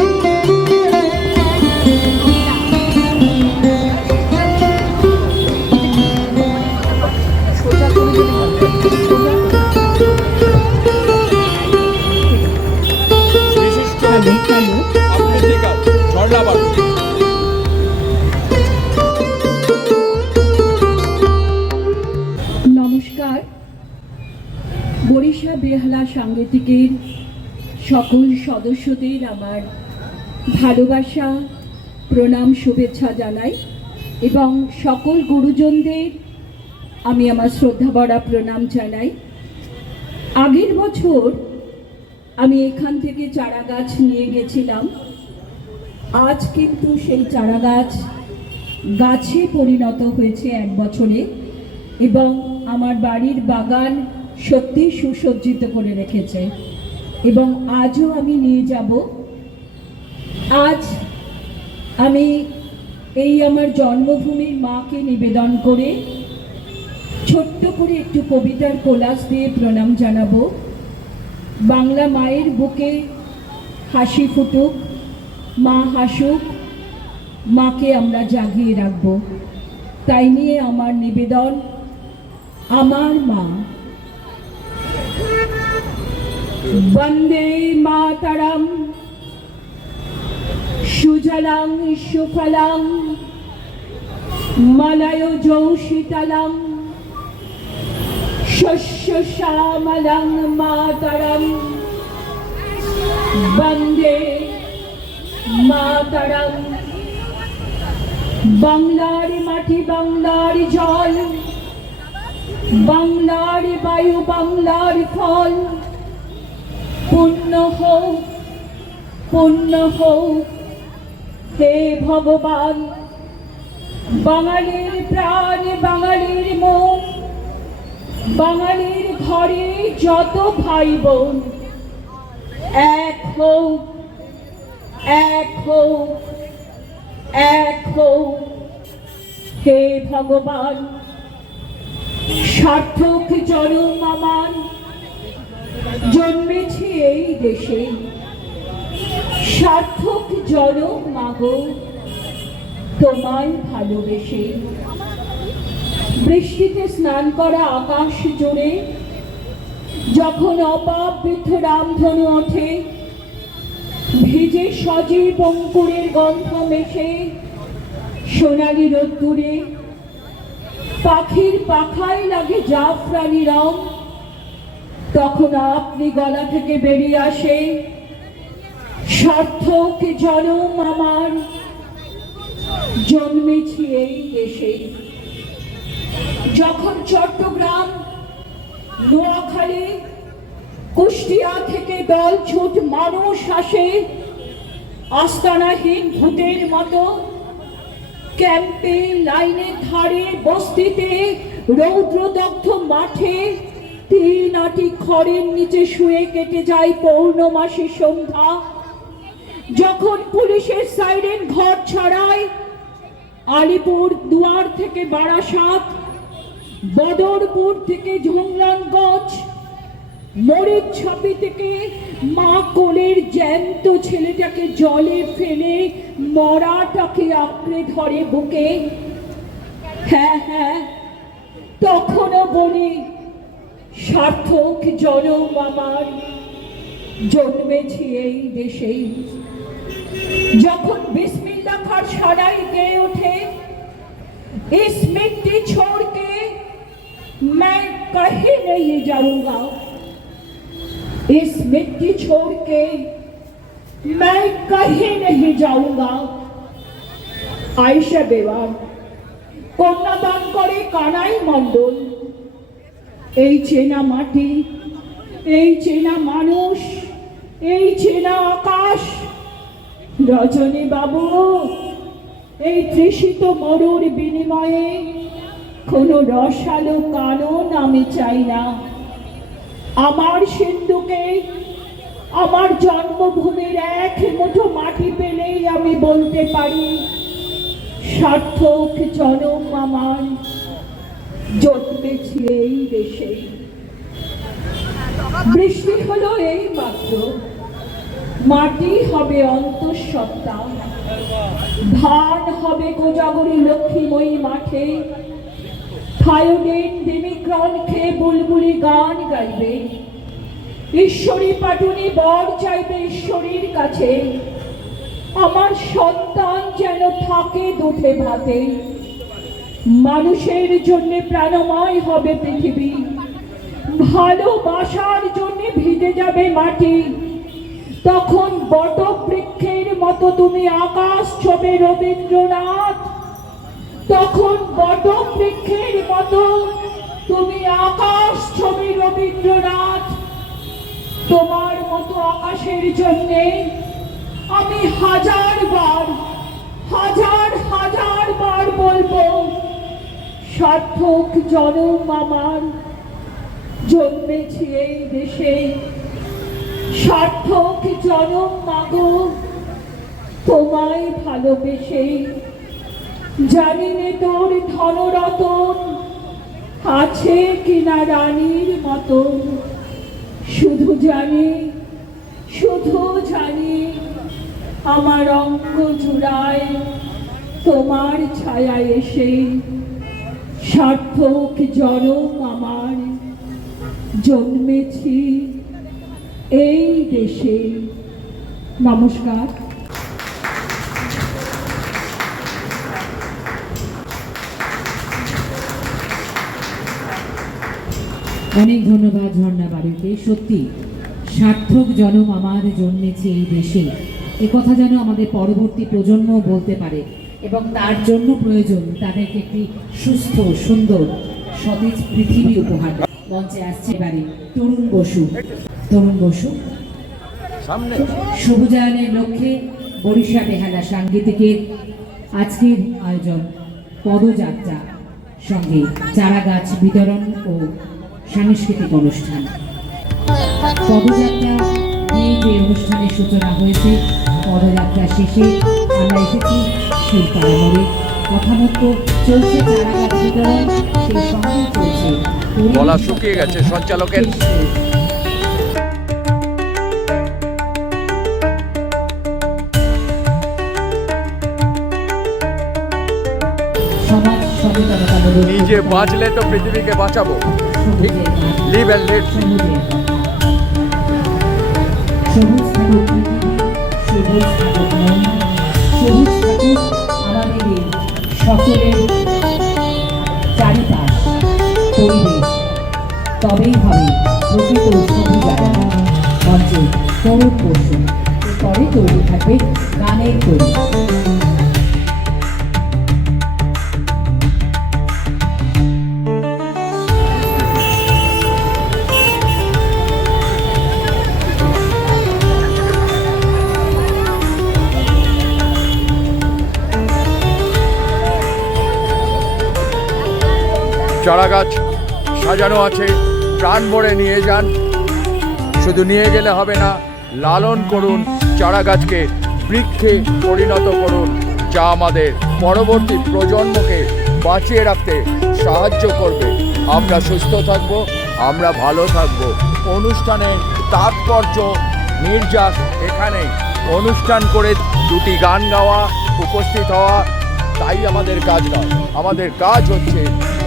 নমস্কার। বরিশা বেহালা সাংগীতিকের সকল সদস্যদের আমার ভালোবাসা, প্রণাম, শুভেচ্ছা জানাই এবং সকল গুরুজনদের আমি আমার শ্রদ্ধা ভরা প্রণাম জানাই। আগের বছর আমি এখান থেকে চারা গাছ নিয়ে গেছিলাম, আজ কিন্তু সেই চারা গাছ গাছে পরিণত হয়েছে 1 বছরে এবং আমার বাড়ির বাগান সত্যি সুসজ্জিত করে রেখেছে এবং আজও আমি নিয়ে যাব। আজ আমি এই আমার জন্মভূমির মাকে নিবেদন করে ছোট্ট করে একটু কবিতার কোলাজ দিয়ে প্রণাম জানাবো। বাংলা মায়ের বুকে হাসি ফুটুক, মা হাসুক, মাকে আমরা জাগিয়ে রাখব, তাই নিয়ে আমার নিবেদন আমার মা। বন্দে মাতরম সুজলাং সুফলাং মলয়জো শীতলং শস্য শ্যামলং মাতরম বন্দে মাতরম। বাংলার মাটি, বাংলার জল, বাংলার বায়ু, বাংলার ফল, পুণ্য হোক, পুণ্য হোক হে ভগবান। বাঙালির প্রাণ, বাঙালির মন, বাঙালির ঘরে যত ভাই বোন, এক হোক, এক হোক, এক হোক হে ভগবান। সার্থক জনম আমার জন্মেছি এই দেশে, সার্থক জনম মাগো তোমায় ভালোবেসে। বৃষ্টিতে স্নান করা আকাশ জুড়ে যখন অপাবৃত রামধনু ওঠে, ভিজে সজীব অঙ্কুরের গন্ধ মেশে সোনালি রোদ্দুরে, পাখির পাখায় লাগে জাফরানি রং, তখন আপনি গলা থেকে বেরিয়ে আসে সার্থক জনম আমার জন্মেছি এই দেশে। যখন চট্টগ্রাম, নোয়াখালী, কুষ্টিয়া থেকে দল ছুট মানুষ আসে আস্তানাহীন ভূতের মতো, ক্যাম্পে, লাইনের ধারে, বস্তিতে, রৌদ্রদগ্ধ মাঠে 3 আটি খড়ের নিচে শুয়ে কেটে যায় পৌর্ণমাসী সন্ধ্যা। যখন পুলিশের সাইরেন ঘর ছাড়ায় আলিপুর দুয়ার থেকে বারাসাত, বদরপুর থেকে ঝুমলানগঞ্জ, মরিচছাপি থেকে মা কোলের জ্যান্ত ছেলেটাকে জলে ফেলে মরাটাকে আঁকড়ে ধরে বুকে। হ্যাঁ হ্যাঁ, তখনও বলি সার্থক জনম আমার জন্মেছি এই দেশেই। যখন বিসমিল্লাহ খার সারাই গেয়ে ওঠে इस मिट्टी छोड़ के मैं कहीं नहीं जाऊंगा। इस मिट्टी छोड़ के मैं कहीं नहीं जाऊंगा। आयशा बेवा কন্যাদান করে কানাই মণ্ডল। এই চেনা মাটি, এই চেনা মানুষ, এই চেনা আকাশ। রজনী বাবু, এই তৃষিত মরুর বিনিময়ে কোনো রসালো কানন আমি চাই না। আমার সিন্ধুকে, আমার জন্মভূমির এক মুঠো মাটি পেলেই আমি বলতে পারি সার্থক জনম আমার, জন্মেছি এই দেশে। বৃষ্টি হলো এই মাত্র, মাটি হবে অন্তঃসত্ত্বা, ধান হবে কোজাগরী লক্ষ্মীময়ী মাঠে। থায়োডিন ডিমিক্রন খেয়ে বুলবুলি গান গাইবে। ঈশ্বরী পাটুনি বর চাইবে ঈশ্বরীর কাছে। আমার সন্তান যেন থাকে দুধে ভাতে। মানুষের জন্য প্রাণময় হবে পৃথিবী, ভালোবাসার জন্য ভিজে যাবে মাটি। তখন বটবৃক্ষের মতো তুমি আকাশ ছোবে রবীন্দ্রনাথ। তখন বটবৃক্ষের মতো তুমি আকাশ ছবি রবীন্দ্রনাথ। তোমার মতো আকাশের জন্যে আমি হাজার বার বলবো সার্থক জনম আমার, জন্মেছি এই দেশে। সার্থক জনম মাগো তোমায় ভালোবেসে। জানি নে তোর ধনরতন আছে কিনা রানীর মতন। শুধু জানি আমার অঙ্গ জুড়ায় তোমার ছায়া এসে। সার্থক জনম আমার, জন্মেছি এই দেশে। নমস্কার। অনেক ধন্যবাদ ঝর্ণা বাড়িতে। সত্যি সার্থক জনম আমার, জন্মেছে এই দেশে, একথা যেন আমাদের পরবর্তী প্রজন্ম বলতে পারে। এবং তার জন্য প্রয়োজন তাদেরকে একটি সুস্থ সুন্দর সতেজ পৃথিবী উপহার। মঞ্চে আসছে এবারে তরুণ বসু। সামনে সবুজায়নের লক্ষ্যে বরিশা বেহালা সাংগীতিকের আজকের আয়োজন পদযাত্রা, সঙ্গে চারা গাছ বিতরণ ও সাংস্কৃতিক অনুষ্ঠান। পদযাত্রা দিয়ে যে অনুষ্ঠানের সূচনা হয়েছে, পদযাত্রা শেষে আমরা এসেছি শিল্পার মোড়ে। কথা মতো চলছে চারা গাছ বিতরণ, সেই সঙ্গে চলছে গলা শুকিয়ে গেছে সঞ্চালকের। সমাজ সচেতনতামূলক নিজে বাঁচলে তো পৃথিবীকে বাঁচাবো। Live and let. সবুজ থাকুক পৃথিবী, সবুজ থাকুক মন, সবুজ থাকুক আমাদের এই সকলের চারিপাশ পরিবেশ। তবেই হবে প্রকৃত সবুজায়ন। মঞ্চে তরুণ বসু, এরপরে তৈরি থাকবে গানের তৈরি। চারা গাছ সাজানো আছে, প্রাণ ভরে নিয়ে যান। শুধু নিয়ে গেলে হবে না, লালন করুন চারা গাছকে, বৃক্ষে পরিণত করুন, যা আমাদের পরবর্তী প্রজন্মকে বাঁচিয়ে রাখতে সাহায্য করবে। আমরা সুস্থ থাকব, আমরা ভালো থাকব। অনুষ্ঠানের তাৎপর্য নির্যাস এখানেই। অনুষ্ঠান করে দুটি গান গাওয়া, উপস্থিত হওয়া, তাই আমাদের কাজ নয়। আমাদের কাজ হচ্ছে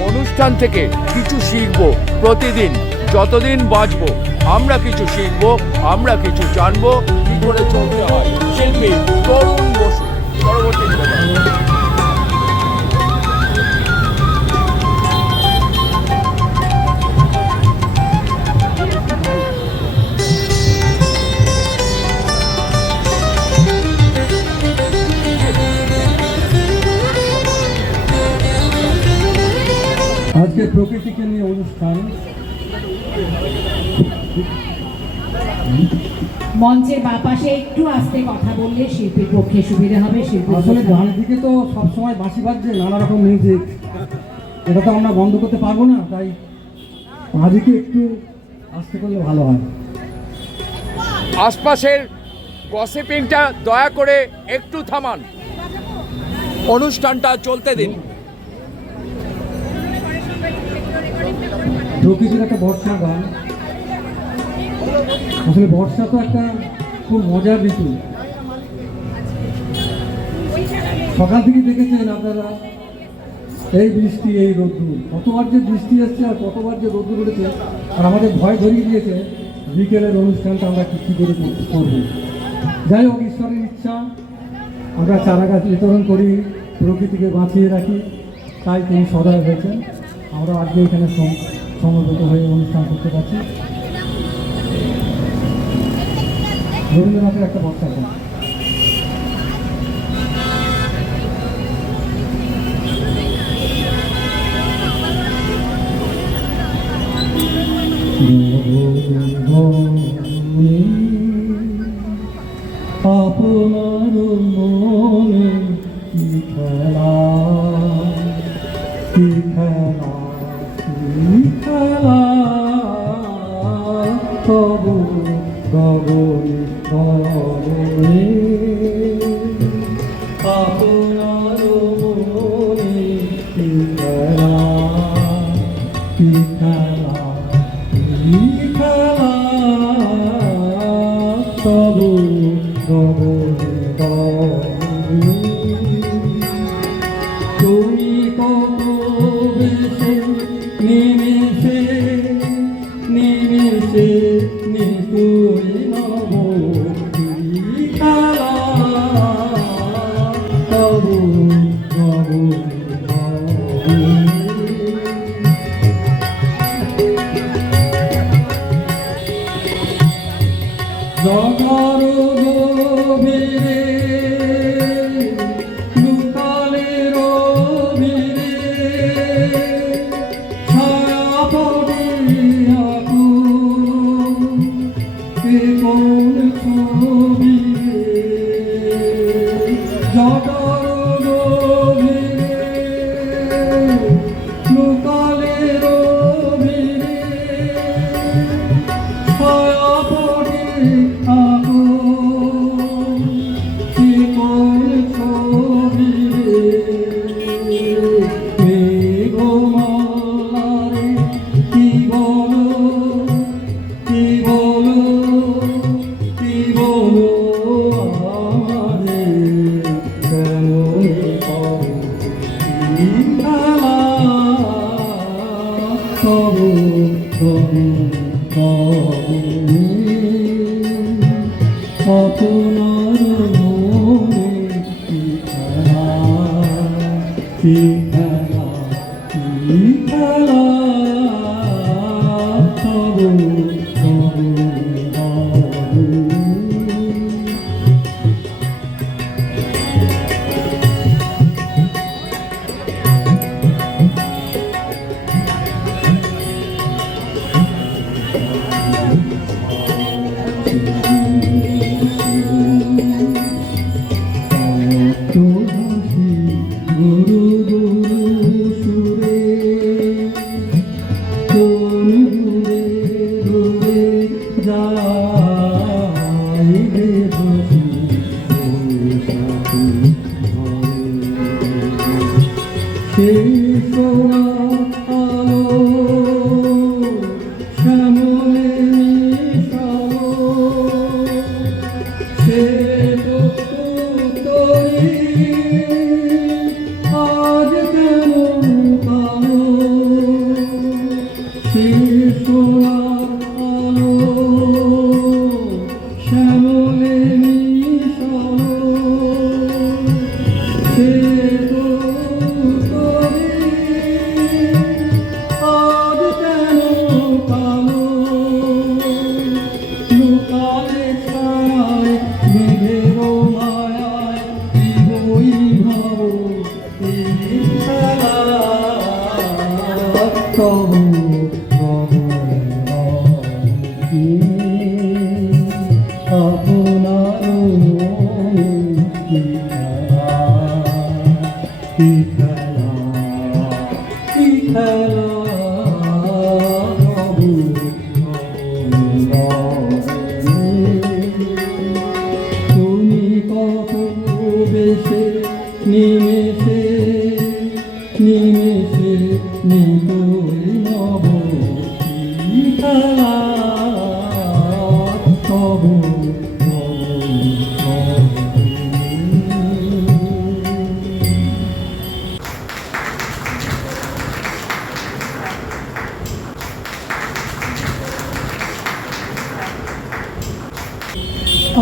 অনুষ্ঠান থেকে কিছু শিখব। প্রতিদিন যতদিন বাঁচবো আমরা কিছু শিখব, আমরা কিছু জানবো কি করে চলতে হয়। শিল্পী তরুণ বসু, পরবর্তী আজকে প্রকৃতিকে নিয়ে অনুষ্ঠান। মঞ্চের বা পাশে একটু আস্তে কথা বললে শিল্পীর পক্ষে সুবিধা হবে। শিল্পী আসলে গান দিকে তো সবসময় বাঁশি বাজছে, নানা রকম মিউজিক, এটা তো আমরা বন্ধ করতে পারবো না, তাই বাঁদিকে একটু আস্তে করলে ভালো হয়। আশপাশের গসিপিংটা দয়া করে একটু থামান, অনুষ্ঠানটা চলতে দিন। প্রকৃতির একটা বর্ষা গান। আসলে বর্ষা তো একটা খুব মজার ঋতু। সকাল থেকে দেখেছেন আপনারা এই বৃষ্টি, এই রোদ্দুর, কতবার যে বৃষ্টি এসছে আর কতবার যে রোদ্দুর উঠেছে, আর আমাদের ভয় ধরিয়ে দিয়েছে বিকেলের অনুষ্ঠানটা আমরা কী করে করবো। যাই হোক, ঈশ্বরের ইচ্ছা, আমরা চারা গাছ বিতরণ করি, প্রকৃতিকে বাঁচিয়ে রাখি, তাই তিনি সদয় হয়েছেন। আমরা আজকে এখানে সমবেত হয়ে অনুষ্ঠান করতে পারছি। রবীন্দ্রনাথের একটা বর্ষা গান। আপনার মনে কি খেলা, কি খেলা, কি খেলা, তবু গগনে গগনে আপনার মনে কি খেলা, কি খেলা, কি খেলা, তবু গগনে গগনে তুমি কত বেশে নিমেষে নিমেষে নিতুই নব খেলা, তবু গগনে গগনে জগর গভীরে লুকালের ভিড়ে ছায়া পড়ে আকুল, এ কোন ছবি রে। জগর গভীরে লুকালের ভিড়ে ছায়া পড়ে আকুল, কি কোন ছবি রে। মেঘমালারে কি বলো, কি বলো, কি বলো আমারে, কেমন করো কি খেলা, তবু তবু গগনে আপনার মনে কি খেলা, কি খেলা, কি খেলা, তবু তবু গগনে। গুরু গুরু সুরে তবু আপনার কি খেলা কি খেলা তবু তুমি কত বেশে নিমেষে নিমেষে নিতই নব কি খেলা তবু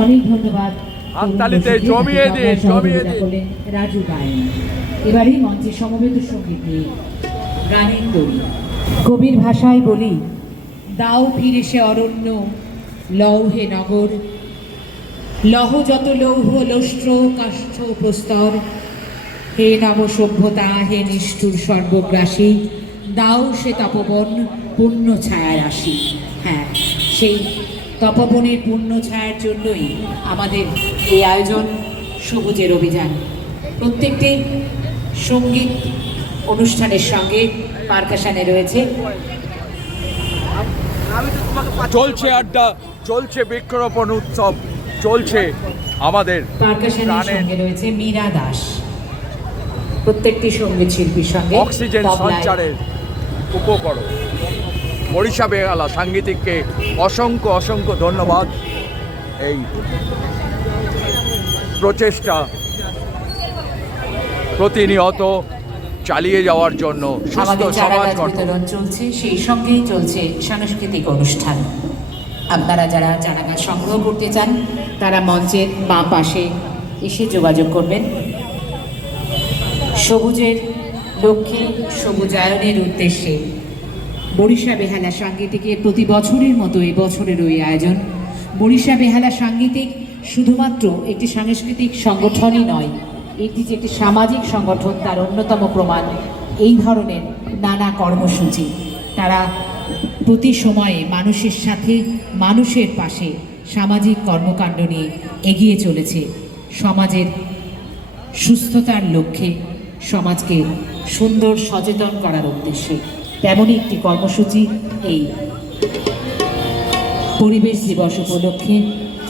অনেক ধন্যবাদ। হাততালিতে জমিয়ে দিন, জমিয়ে দিন। করলেন রাজু গায়েন। এবারেই মঞ্চে সমবেত সঙ্গীত নিয়ে গানের তৈরি। কবির ভাষায় বলি, দাও ফিরে সে অরণ্য, লও হে নগর, লহ যত লৌহ লষ্ট্র কাষ্ঠ প্রস্তর, হে নব সভ্যতা, হে নিষ্ঠুর সর্বগ্রাসী, দাও সে তপবন পূর্ণ ছায়া রাশি। হ্যাঁ, সেই তপবনের পূর্ণ ছায়ার জন্যই আমাদের এই আয়োজন, সবুজের অভিযান। প্রত্যেকটি সঙ্গীত অনুষ্ঠানের সঙ্গে পারকাশনে রয়েছে, চলছে আড্ডা, চলছে বৃক্ষরোপণ উৎসব, চলছে আমাদের পারকাশনের গানের সঙ্গে রয়েছে মীরা দাস। প্রত্যেকটি সঙ্গীত শিল্পীর সঙ্গে অক্সিজেন তবলায় সঞ্চারের উপকরণ। বরিশা বেহালা সাংগীতিককে অসংখ্য অসংখ্য ধন্যবাদ এই প্রচেষ্টা প্রতিনিয়ত চালিয়ে যাওয়ার জন্য, সুস্থ আমাদের সমাজ চারাগাছ গঠন। বিতরণ চলছে, সেই সঙ্গেই চলছে সাংস্কৃতিক অনুষ্ঠান। আপনারা যারা চারাগাছ সংগ্রহ করতে চান তারা মঞ্চের বাঁ পাশে এসে যোগাযোগ করবেন। সবুজের লক্ষ্যে, সবুজায়নের উদ্দেশ্যে বরিশা বেহালা সাংগীতিকের প্রতি বছরের মতো এই বছরের ওই আয়োজন। বরিশা বেহালা সাংগীতিক শুধুমাত্র একটি সাংস্কৃতিক সংগঠনই নয়, এটি যে একটি সামাজিক সংগঠন তার অন্যতম প্রমাণ এই ধরনের নানা কর্মসূচি। তারা প্রতি সময়ে মানুষের সাথে, মানুষের পাশে সামাজিক কর্মকাণ্ড নিয়ে এগিয়ে চলেছে সমাজের সুস্থতার লক্ষ্যে, সমাজকে সুন্দর সচেতন করার উদ্দেশ্যে। তেমনই একটি কর্মসূচি এই পরিবেশ দিবস উপলক্ষে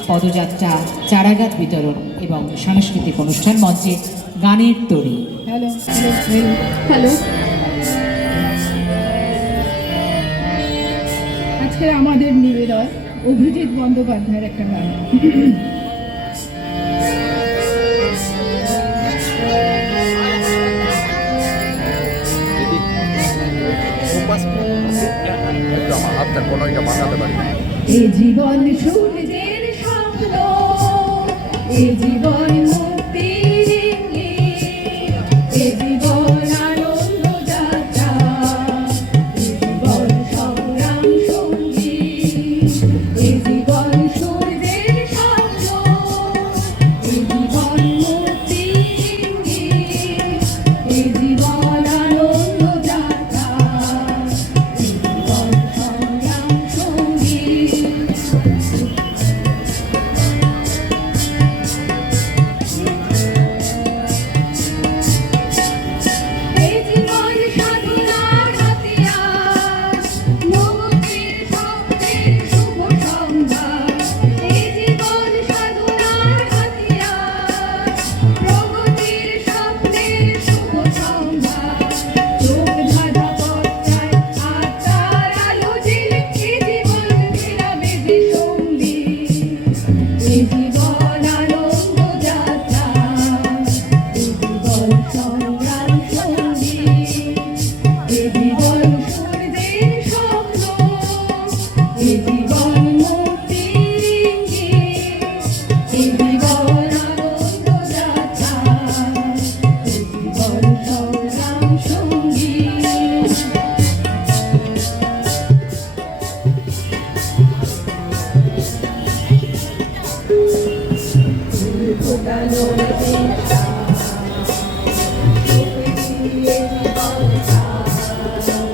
পদযাত্রা, চারাগাছ বিতরণ এবং সাংস্কৃতিক অনুষ্ঠান। মঞ্চে গানের তৈরি। হ্যালো হ্যালো, আজকে আমাদের নিবেদন অভিজিৎ বন্দ্যোপাধ্যায়ের একটা গান। আমার হাতটা কোনো একটা বাঁকাতে পারি না। এ জীবন সূর্যের স্বপ্ন, এ জীবন মুক্তির ইঙ্গিত, এ জীবন আনন্দ যাত্রা, এ জীবন সংগ্রাম সঙ্গীত, এ জীবন সূর্যের স্বপ্ন, এ জীবন মুক্তির ইঙ্গিত, এ জীবন আনন্দ যাত্রা, এ জীবন সংগ্রাম সঙ্গীত।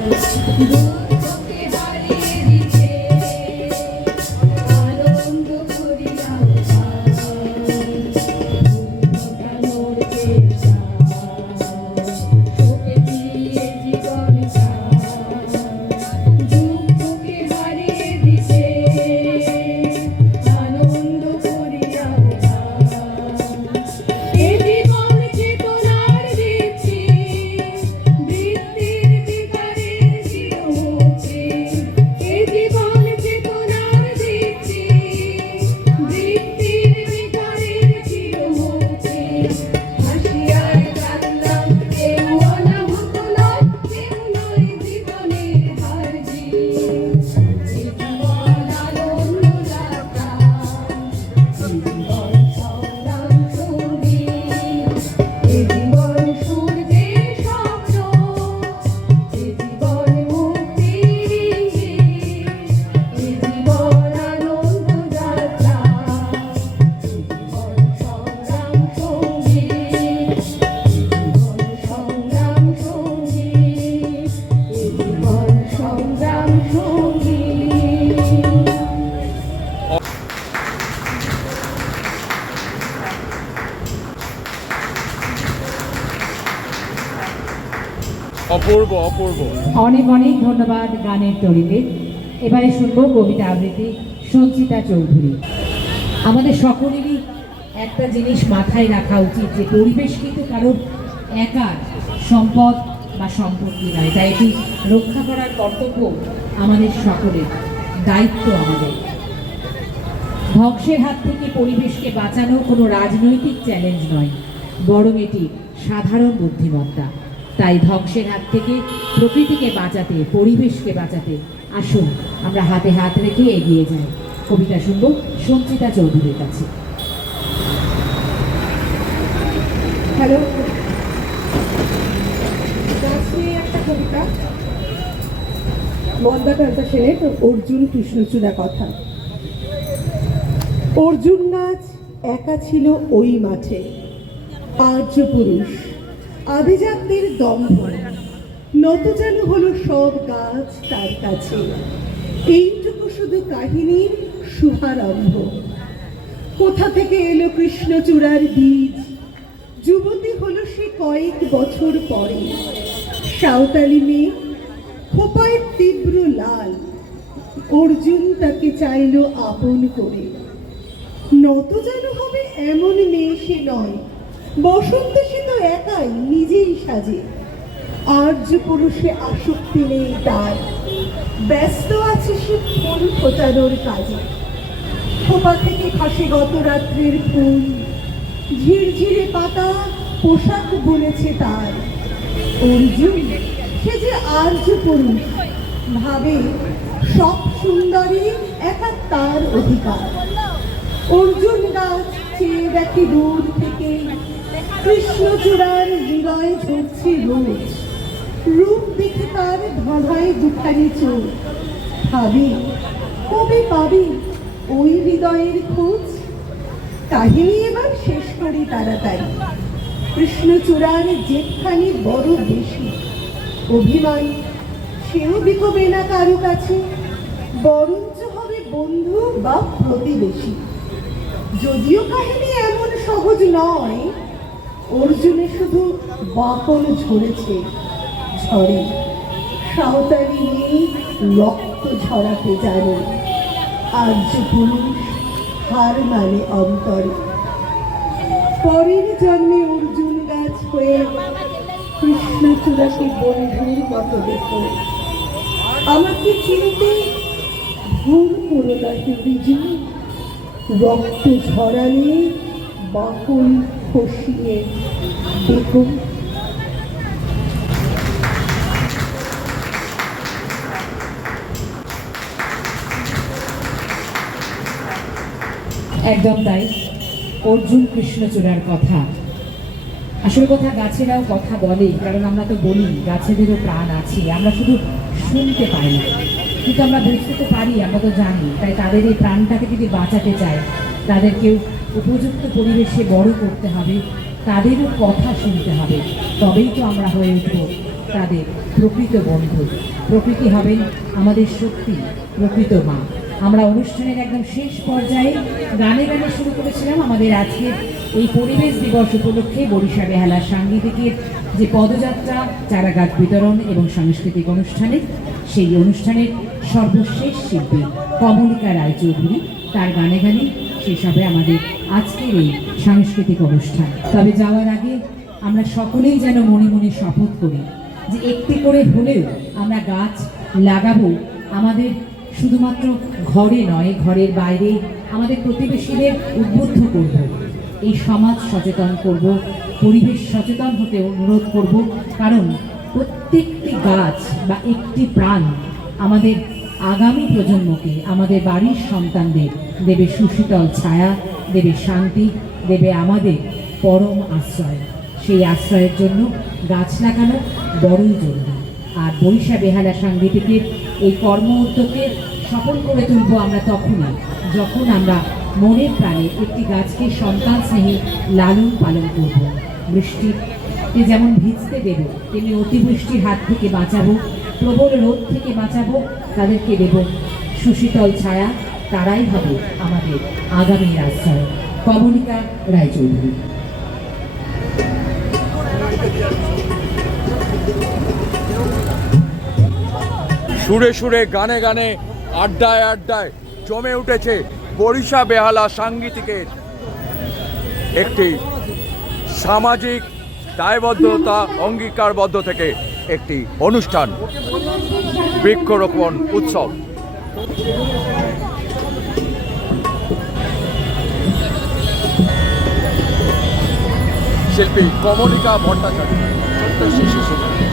দুঃখকে হারিয়ে দিতে আনন্দ করিয়া নড়তে শোকে দিয়ে জীবন দুঃখকে হারিয়ে দিতে আনন্দ করিয়া এ জীবন চেতনার দিচ্ছি বৃত্তির বিকারের চিরমুক্তি এ জীবন চেতনার দিচ্ছি বৃত্তির বিকারের চিরমুক্তি হাসিয়ায় কাঁদলাম কেউ অনাহুত নয় কেউ নয় জীবনের হার জিত জীবন আনন্দ যাত্রা জীবন সংগ্রাম সঙ্গীত এ জীবন সূর্যের স্বপ্ন এ জীবন মুক্তির ইঙ্গিত এ জীবন আনন্দ যাত্রা জীবন সংগ্রাম সঙ্গীত জীবন সংগ্রাম সঙ্গীত জীবন সংগ্রাম সঙ্গীত অপূর্ব অপূর্ব। অনেক অনেক ধন্যবাদ গানের তরিতে। এবারে শুনবো কবিতা আবৃত্তি সঞ্চিতা চৌধুরী। আমাদের সকলেরই একটা জিনিস মাথায় রাখা উচিত যে পরিবেশ কিন্তু কারোর একার সম্পদ বা সম্পত্তি নয়, তাই এটি রক্ষা করার কর্তব্য আমাদের সকলের, দায়িত্ব আমাদের। ধ্বংসের হাত থেকে পরিবেশকে বাঁচানো কোনো রাজনৈতিক চ্যালেঞ্জ নয়, বরং এটি সাধারণ বুদ্ধিমত্তা। তাই ধ্বংসের হাত থেকে প্রকৃতিকে বাঁচাতে, পরিবেশকে বাঁচাতে আসুন আমরা হাতে হাত রেখে এগিয়ে যাই। কবিতা শুনব সঞ্চিতা চৌধুরীর কাছে। হ্যালো, গাছ নিয়ে একটা কবিতা, মন্দাকান্ত সেনের অর্জুন কৃষ্ণচূড়া কথা। অর্জুন গাছ একা ছিল ওই মাঠে, আর্য পুরুষ আভিজাত্যের দম্ভ, নত যেন হলো সব গাছ তার কাছে। এইটুকু শুধু কাহিনীর শুভারম্ভ। কোথা থেকে এলো কৃষ্ণচূড়ার বীজ, যুবতী হলো সে কয়েক বছর পরে। সাঁওতালি মেয়ে, খোপায় তীব্র লাল, অর্জুন তাকে চাইল আপন করে। নত যেন হবে এমন মেয়ে সে নয়, বসন্ত সে তো একাই নিজেই সাজে। আর্য পুরুষে আসক্তি নেই তার, ব্যস্ত আছে সে ফুল ফোটানোর কাজে। খোপা থেকে খসে গত রাত্রির ফুল, ঝিরঝিরে পাতা পোশাক বলেছে তার। অর্জুন সে যে আর্য পুরুষ, ভাবে সব সুন্দরী একা তার অধিকার। অর্জুন গাছ চেয়ে দেখে দূর থেকে, কৃষ্ণচূড়ার হৃদয় ঝরছে রোজ। রূপ দেখে তার ধরায় দুখানি চোখ, ভাবি কবে পাবি ওই হৃদয়ের খোঁজ। কাহিনী এবার শেষ করি তাড়াতাড়ি। কৃষ্ণচূড়ার জেঠখানি বড় বেশি, অভিমান সেও বিকবে না কারো কাছে, বরঞ্চ হবে বন্ধু বা প্রতিবেশী। যদিও কাহিনী এমন সহজ নয়, অর্জুনে শুধু বাকল ঝরেছে, ঝরে সাঁওতালি নিয়ে রক্ত ঝরাতে জানে। আর্য পুরুষ হার মানে অন্তরে। পরের জন্মে অর্জুন গাছ হয়ে কৃষ্ণচূড়াকে বন্ধুর মতো দেখো। আমাকে চিনতে ভুল করো না বিজু, রক্ত ঝরালে বাকল খসিয়ে দেখো। একদম তাই, অর্জুন কৃষ্ণচূড়ার কথা। আসল কথা, গাছেরাও কথা বলে, কারণ আমরা তো বলি গাছেদেরও প্রাণ আছে, আমরা শুধু শুনতে পাই না, কিন্তু আমরা বুঝতে তো পারি, আমরা তো জানি। তাই তাদের এই প্রাণটাকে যদি বাঁচাতে চায়, তাদেরকেও উপযুক্ত পরিবেশে বড় করতে হবে, তাদেরও কথা শুনতে হবে, তবেই তো আমরা হয়ে উঠব তাদের প্রকৃত বন্ধু। প্রকৃতি হবেন আমাদের শক্তি, প্রকৃত মা। আমরা অনুষ্ঠানের একদম শেষ পর্যায়ে গানে গানে শুরু করেছিলাম আমাদের আজকের এই পরিবেশ দিবস উপলক্ষে বরিশা বেহালা সাংগীতিকের যে পদযাত্রা, চারাগাছ বিতরণ এবং সাংস্কৃতিক অনুষ্ঠানে, সেই অনুষ্ঠানের সর্বশেষ শিল্পী কমলিকা রায়চৌধুরী, তার গানে গানে শেষ হবে আমাদের আজকের এই সাংস্কৃতিক অনুষ্ঠান। তবে যাওয়ার আগে আমরা সকলেই যেন মনে মনে শপথ করি যে একটি করে হলেও আমরা গাছ লাগাবো, আমাদের শুধুমাত্র ঘরে নয়, ঘরের বাইরে আমাদের প্রতিবেশীদের উদ্বুদ্ধ করব, এই সমাজ সচেতন করব, পরিবেশ সচেতন হতে অনুরোধ করব। কারণ প্রত্যেকটি গাছ বা একটি প্রাণ আমাদের আগামী প্রজন্মকে, আমাদের বাড়ির সন্তানদের দেবে সুশীতল ছায়া, দেবে শান্তি, দেবে আমাদের পরম আশ্রয়। সেই আশ্রয়ের জন্য গাছ লাগানো বড়ই জরুরি। আর বরিশা বেহালা সাংগীতিকের এই কর্ম উদ্যোগকে সফল করে তুলব আমরা তখনই যখন আমরা মনের প্রাণে একটি গাছকে সন্তান স্নেহে লালন পালন করব। বৃষ্টিতে যেমন ভিজতে দেব, তেমনি অতিবৃষ্টির হাত থেকে বাঁচাবো, প্রবল রোদ থেকে বাঁচাবো, তাদেরকে দেব সুশীতল ছায়া। তারাই হবে আমাদের আগামীর আশ্রয়। কমলিকা রায়চৌধুরী। সুরে সুরে, গানে গানে, আড্ডায় আড্ডায় জমে উঠেছে বরিশা বেহালা সাংগীতিকের একটি সামাজিক দায়বদ্ধতা অঙ্গীকারবদ্ধ থেকে একটি অনুষ্ঠান, বৃক্ষরোপণ উৎসব। শিল্পী কমলিকা ভট্টাচার্য, ছোট্ট শিশু শিল্পী।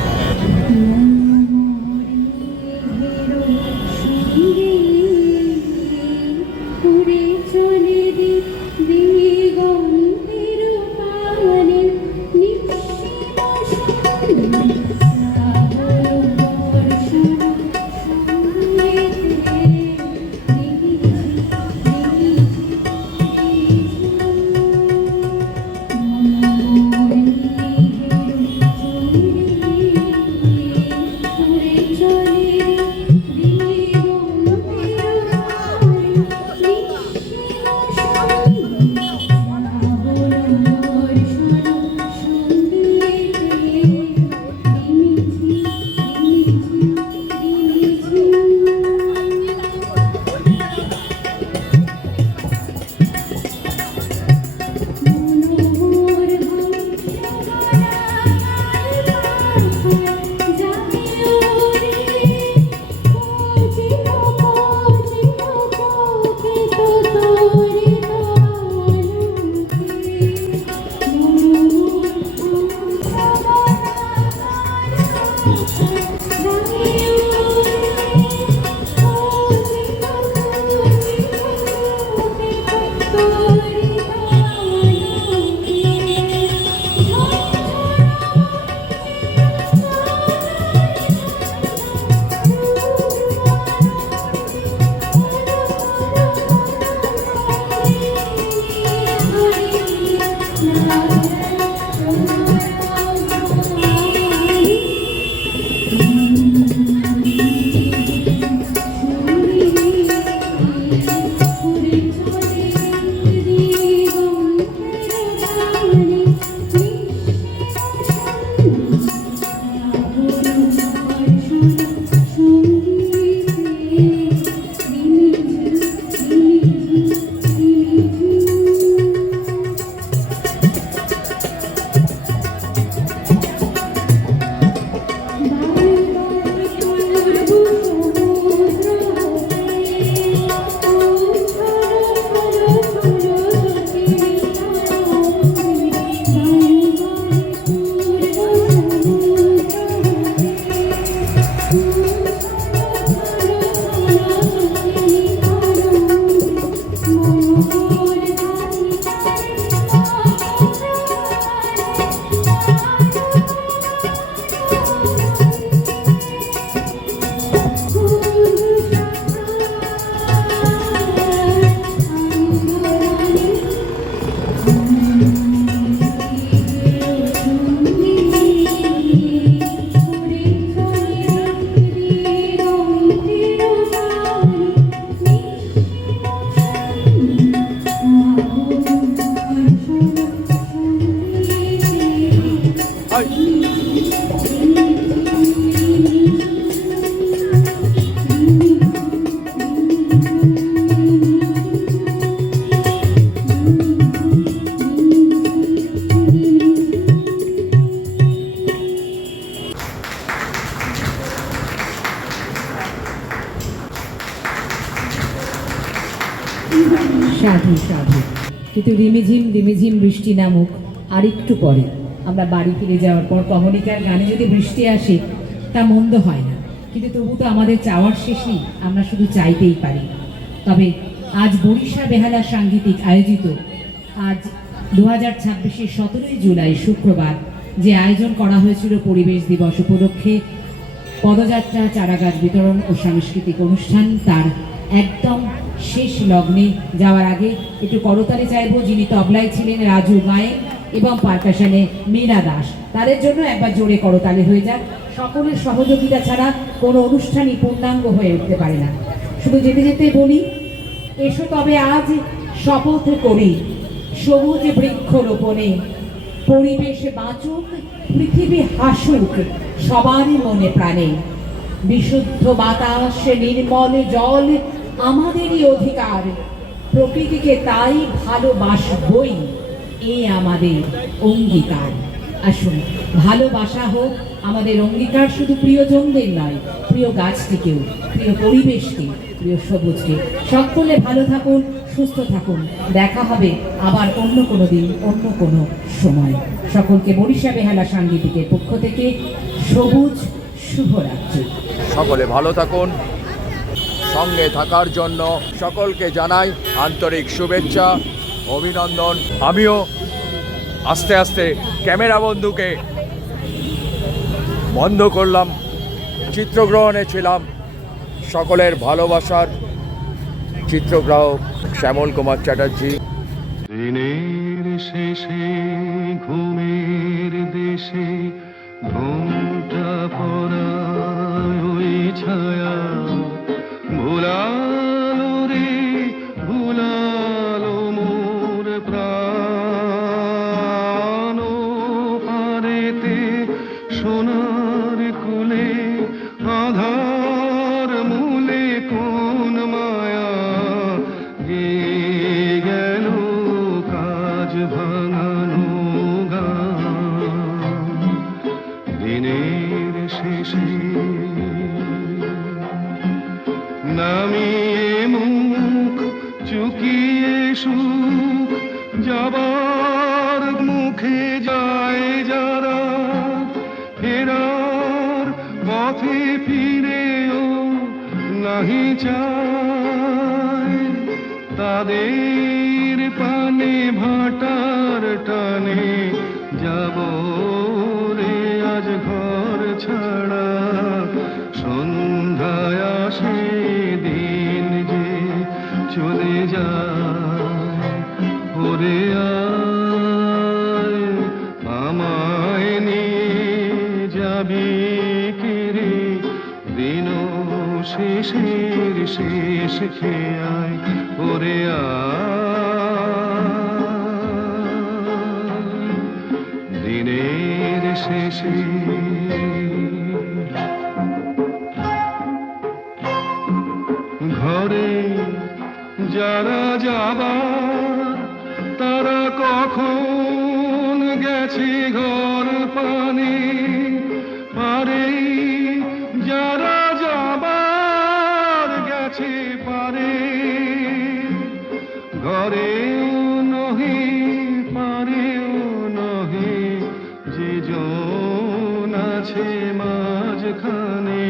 সাধু সাধু। কিন্তু রিমিঝিম বৃষ্টি নামুক আর একটু পরে আমরা বাড়ি ফিরে যাওয়ার পর কমলিকার গানে যদি বৃষ্টি আসে তা মন্দ হয় না, কিন্তু তবু তো আমাদের চাওয়ার শেষেই, আমরা শুধু চাইতেই পারি। তবে আজ বরিশা বেহালা সাংগীতিক আয়োজিত আজ 2026 17 জুলাই শুক্রবার যে আয়োজন করা হয়েছিল পরিবেশ দিবস উপলক্ষে পদযাত্রা, চারাগাছ বিতরণ ও সাংস্কৃতিক অনুষ্ঠান, তার একদম শেষ লগ্নে যাওয়ার আগে একটু করতালি চাইব যিনি তবলায় ছিলেন রাজু গায়েন এবং পারকাশনে মীরা দাস, তাদের জন্য একবার জোরে করতালি হয়ে যাক। সকলের সহযোগিতা ছাড়া কোনো অনুষ্ঠানই পূর্ণাঙ্গ হয়ে উঠতে পারে না। শুধু যেতে যেতে বলি, এসো তবে আজ শপথ করি সবুজ বৃক্ষরোপণে, পরিবেশ বাঁচুক, পৃথিবী হাসুক সবারই মনে প্রাণে। বিশুদ্ধ বাতাস, নির্মল জল আমাদেরই অধিকার, প্রকৃতিকে তাই ভালোবাসবই, এ আমাদের অঙ্গীকার। আসুন, ভালোবাসা হোক আমাদের অঙ্গীকার, শুধু প্রিয়জনদের নয়, প্রিয় গাছটিকেও, প্রিয় পরিবেশকে, প্রিয় সবুজকে। সকলে ভালো থাকুন, সুস্থ থাকুন। দেখা হবে আবার অন্য কোনো দিন, অন্য কোনো সময়। সকলকে বরিশা বেহালা সাংগীতিকের পক্ষ থেকে সবুজ শুভরাত্রি। সকলে ভালো থাকুন। সঙ্গে থাকার জন্য সকলকে জানাই আন্তরিক শুভেচ্ছা, অভিনন্দন। আমিও আস্তে আস্তে ক্যামেরা বন্ধুকে বন্ধ করলাম, চিত্রগ্রহণে ছিলাম। সকলের ভালোবাসার চিত্রগ্রাহক শ্যামল কুমার চ্যাটার্জি। দিনের শেষে ঘুমের দেশে ঘুমটা পড়ায় ওই ছায়া, ভুলালো রে ভুলালো মোর প্রাণ, পারেতে সোনার কুলে আধার মূলে কোন মায়া গেয়ে গেল কাজ ভাঙানো গান। দিনের শেষে নামিয়ে মুখ চুকিয়ে সুখ যাবার মুখে যায় যারা, ফেরার পথে ফিরেও নাহি চায়, তাদের পানে ভাটার টানে যাব রে আজ ঘর ছাড়া। সন্ধ্যায় আসে দিন যে চলে যায়, ওরে আয় আমায় নিয়ে যাবি কিরে, দিন শেষের শেষ খেয়ায়, ওরে আয় দিনের শেষে। ঘরে যারা যাবার তারা কখন গেছে ঘর পানে, পারে যারা যাবার গেছে পারে, ঘরেও নহে পারেও নহে, যে জন আছে মাঝখানে,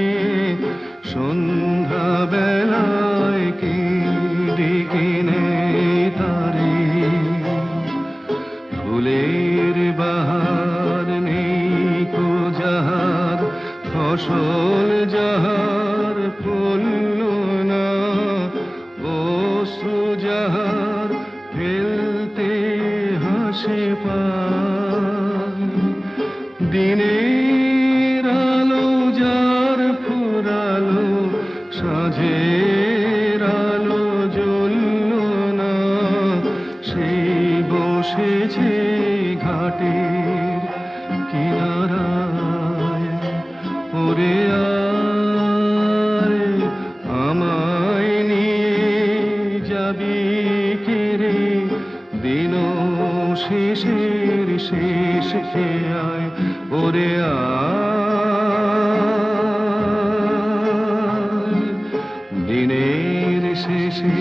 সন্ধ্যা বেলায় কি ডেকে নেয় তারে। ফুলের বাহার নেই কো যাহার, ফসল যাহার ফুলল না, অশ্রু যাহার ফেলতে হাসে পায়, দিনের আলো যার ফুরালো, সাঁঝের আলো জ্বলল না, সেই বসেছে ঘাটের কিনারায়, ওরে আয় আমায় নিয়ে যাবি কিরে, দিন শেষের শেষ খেয়ায়, ওরে আয় দিনের শেষে।